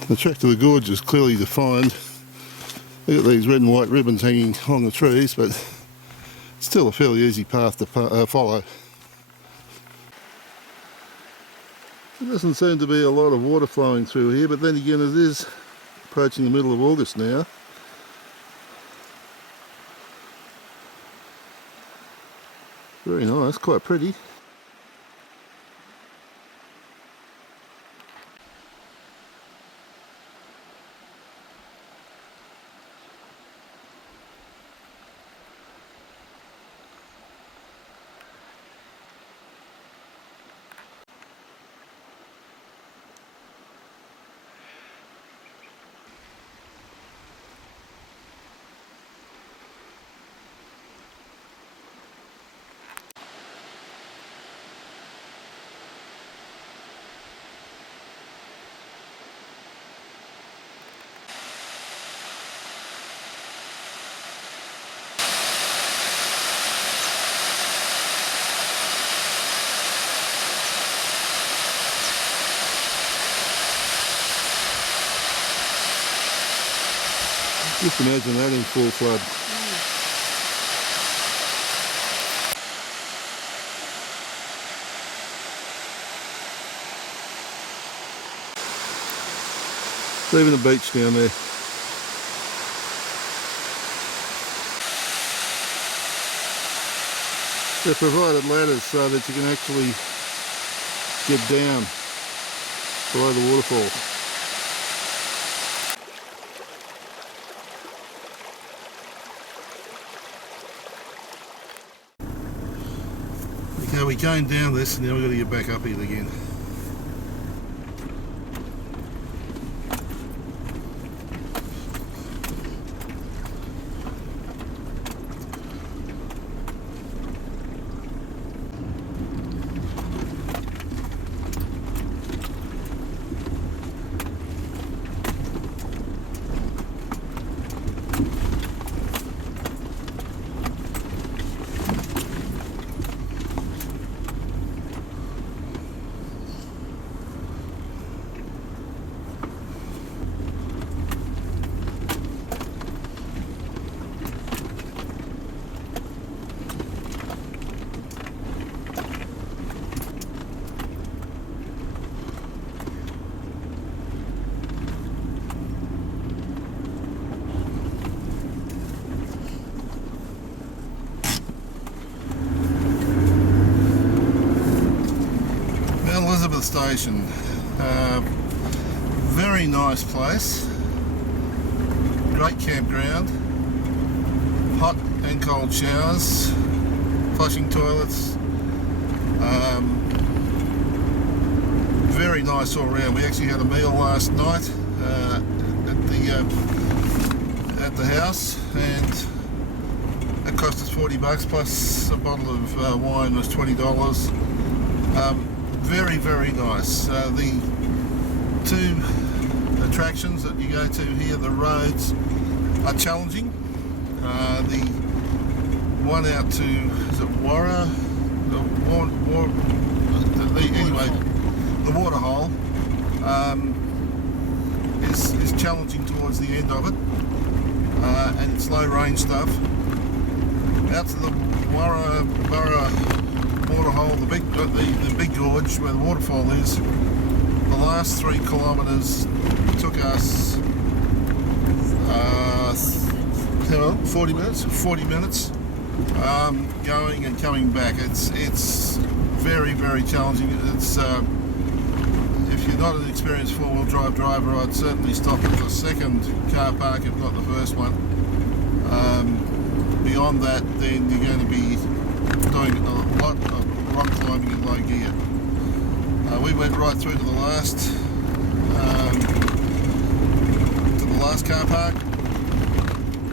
The track to the gorge is clearly defined. Look at these red and white ribbons hanging on the trees, but still a fairly easy path to follow. There doesn't seem to be a lot of water flowing through here, but then again it is approaching the middle of August now. Very nice, quite pretty. Just imagine that in full flood. There's even a beach down there. They've provided ladders so that you can actually get down below the waterfall. Okay, we came down this and now we've got to get back up it again. Station. Very nice place, great campground, hot and cold showers, flushing toilets, very nice all around. We actually had a meal last night at the house and it cost us $40 plus a bottle of wine was $20. Very, very nice. The two attractions that you go to here, the roads are challenging. The one out to, is it Warra? Anyway, the waterhole is challenging towards the end of it, and it's low range stuff. Out to the Warra waterhole, the big gorge where the waterfall is, the last 3 kilometres took us 40 minutes going and coming back. It's very, very challenging. It's if you're not an experienced 4-wheel drive driver, I'd certainly stop at the second car park if not the first one. Beyond that, then you're going to be doing a lot of rock climbing in low gear. We went right through to the last car park,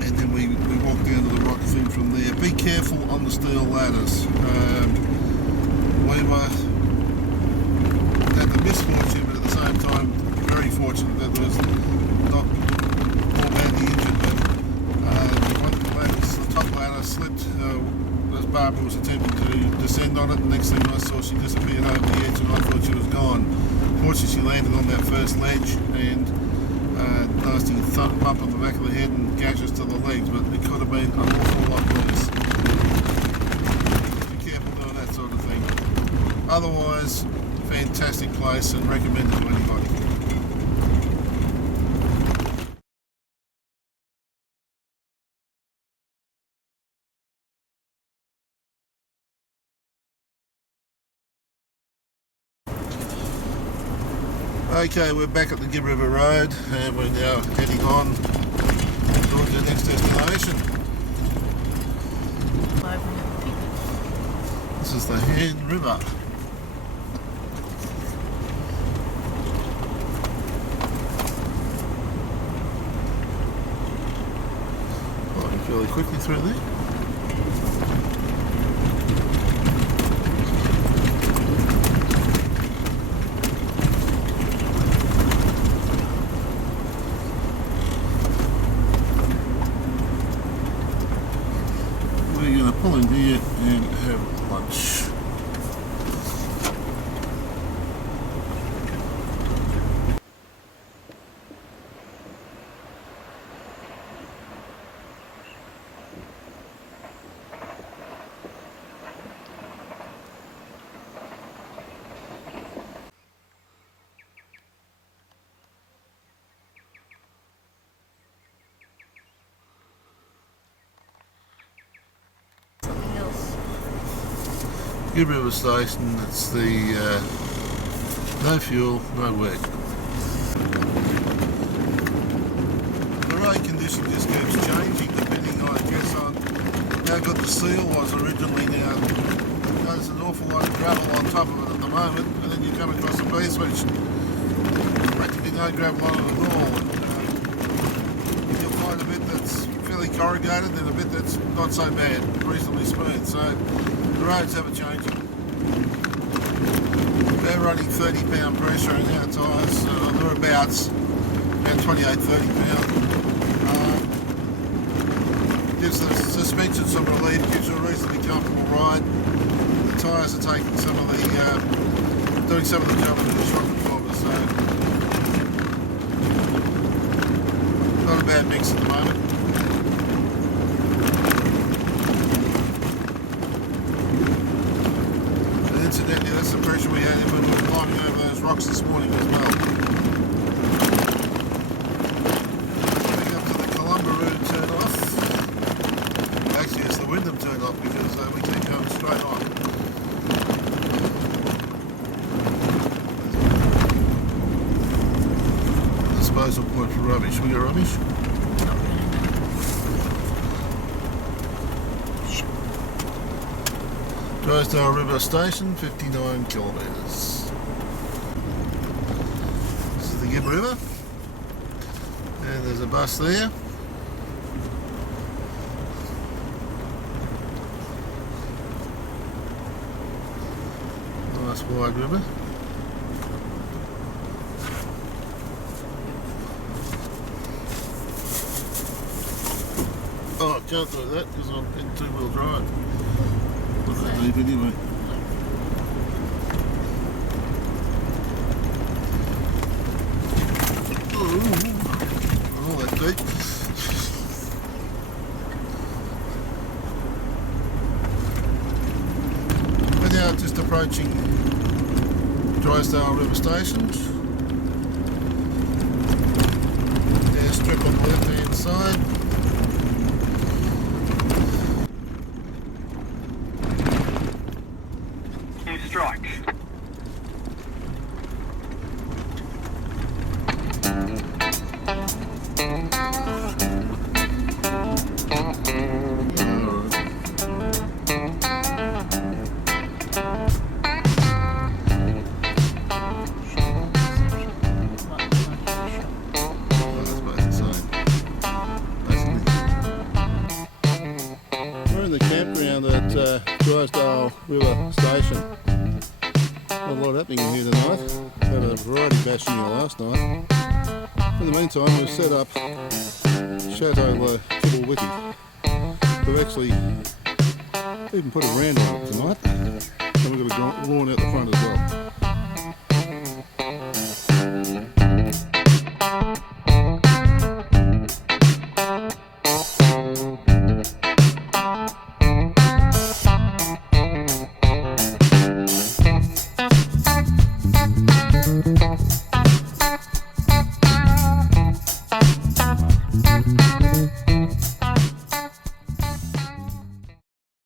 and then we walked down to the rock thing from there. Be careful on the steel ladders. We were at the misfortune, but at the same time very fortunate that there was not more badly injured, but one of the ladders, the top ladder slipped as Barbara was attempting to descend on it. The next thing I saw, she disappeared over the edge and I thought she was gone. Fortunately, she landed on that first ledge and nasty bump on the back of the head and gashes to the legs, but it could have been an awful lot worse. Be careful doing that sort of thing. Otherwise, fantastic place and recommended to anybody. Okay, we're back at the Gibb River Road and we're now heading on towards the next destination. 5-minute ticket. This is the Hen River. Flowing fairly quickly through there. We're going to pull in here and have lunch. Something else. Gibb River Station, it's the no fuel, no work. The road condition just keeps changing depending, I guess, on how good the seal was originally. Now, there's an awful lot of gravel on top of it at the moment, and then you come across a piece which practically no gravel on it at all. And, you'll find a bit that's fairly corrugated and a bit that's not so bad, reasonably smooth. So the road's ever changing. They're running 30-pound pressure in our tyres, thereabouts, about 28-30 pound. Gives the suspension some relief, gives you a reasonably comfortable ride. The tyres are taking some of the, doing some of the jumping in the shock absorber, so not a bad mix at the moment. And incidentally, that's the pressure we had when we were climbing over those rocks this morning as well. Coming up to the Lillimilura turn off. Actually, it's the Windham turn off because we keep going straight on. Disposal point for rubbish. We got rubbish? Not really, no. Drysdale River Station, 59 kilometres. This is the Gibb River, and there's a bus there. Nice wide river. Oh, I can't do that because I'm in two-wheel drive. Not that deep anyway. Oh, that deep. We're now just approaching Drysdale River Station. Airstrip on the left-hand side. Strike. campground at Drysdale River Station. Not a lot happening in here tonight. Had a variety bashing here last night. In the meantime, we've set up Chateau Le Kibblewitty. We've actually even put a rand on it tonight, and we've got a lawn out the front as well.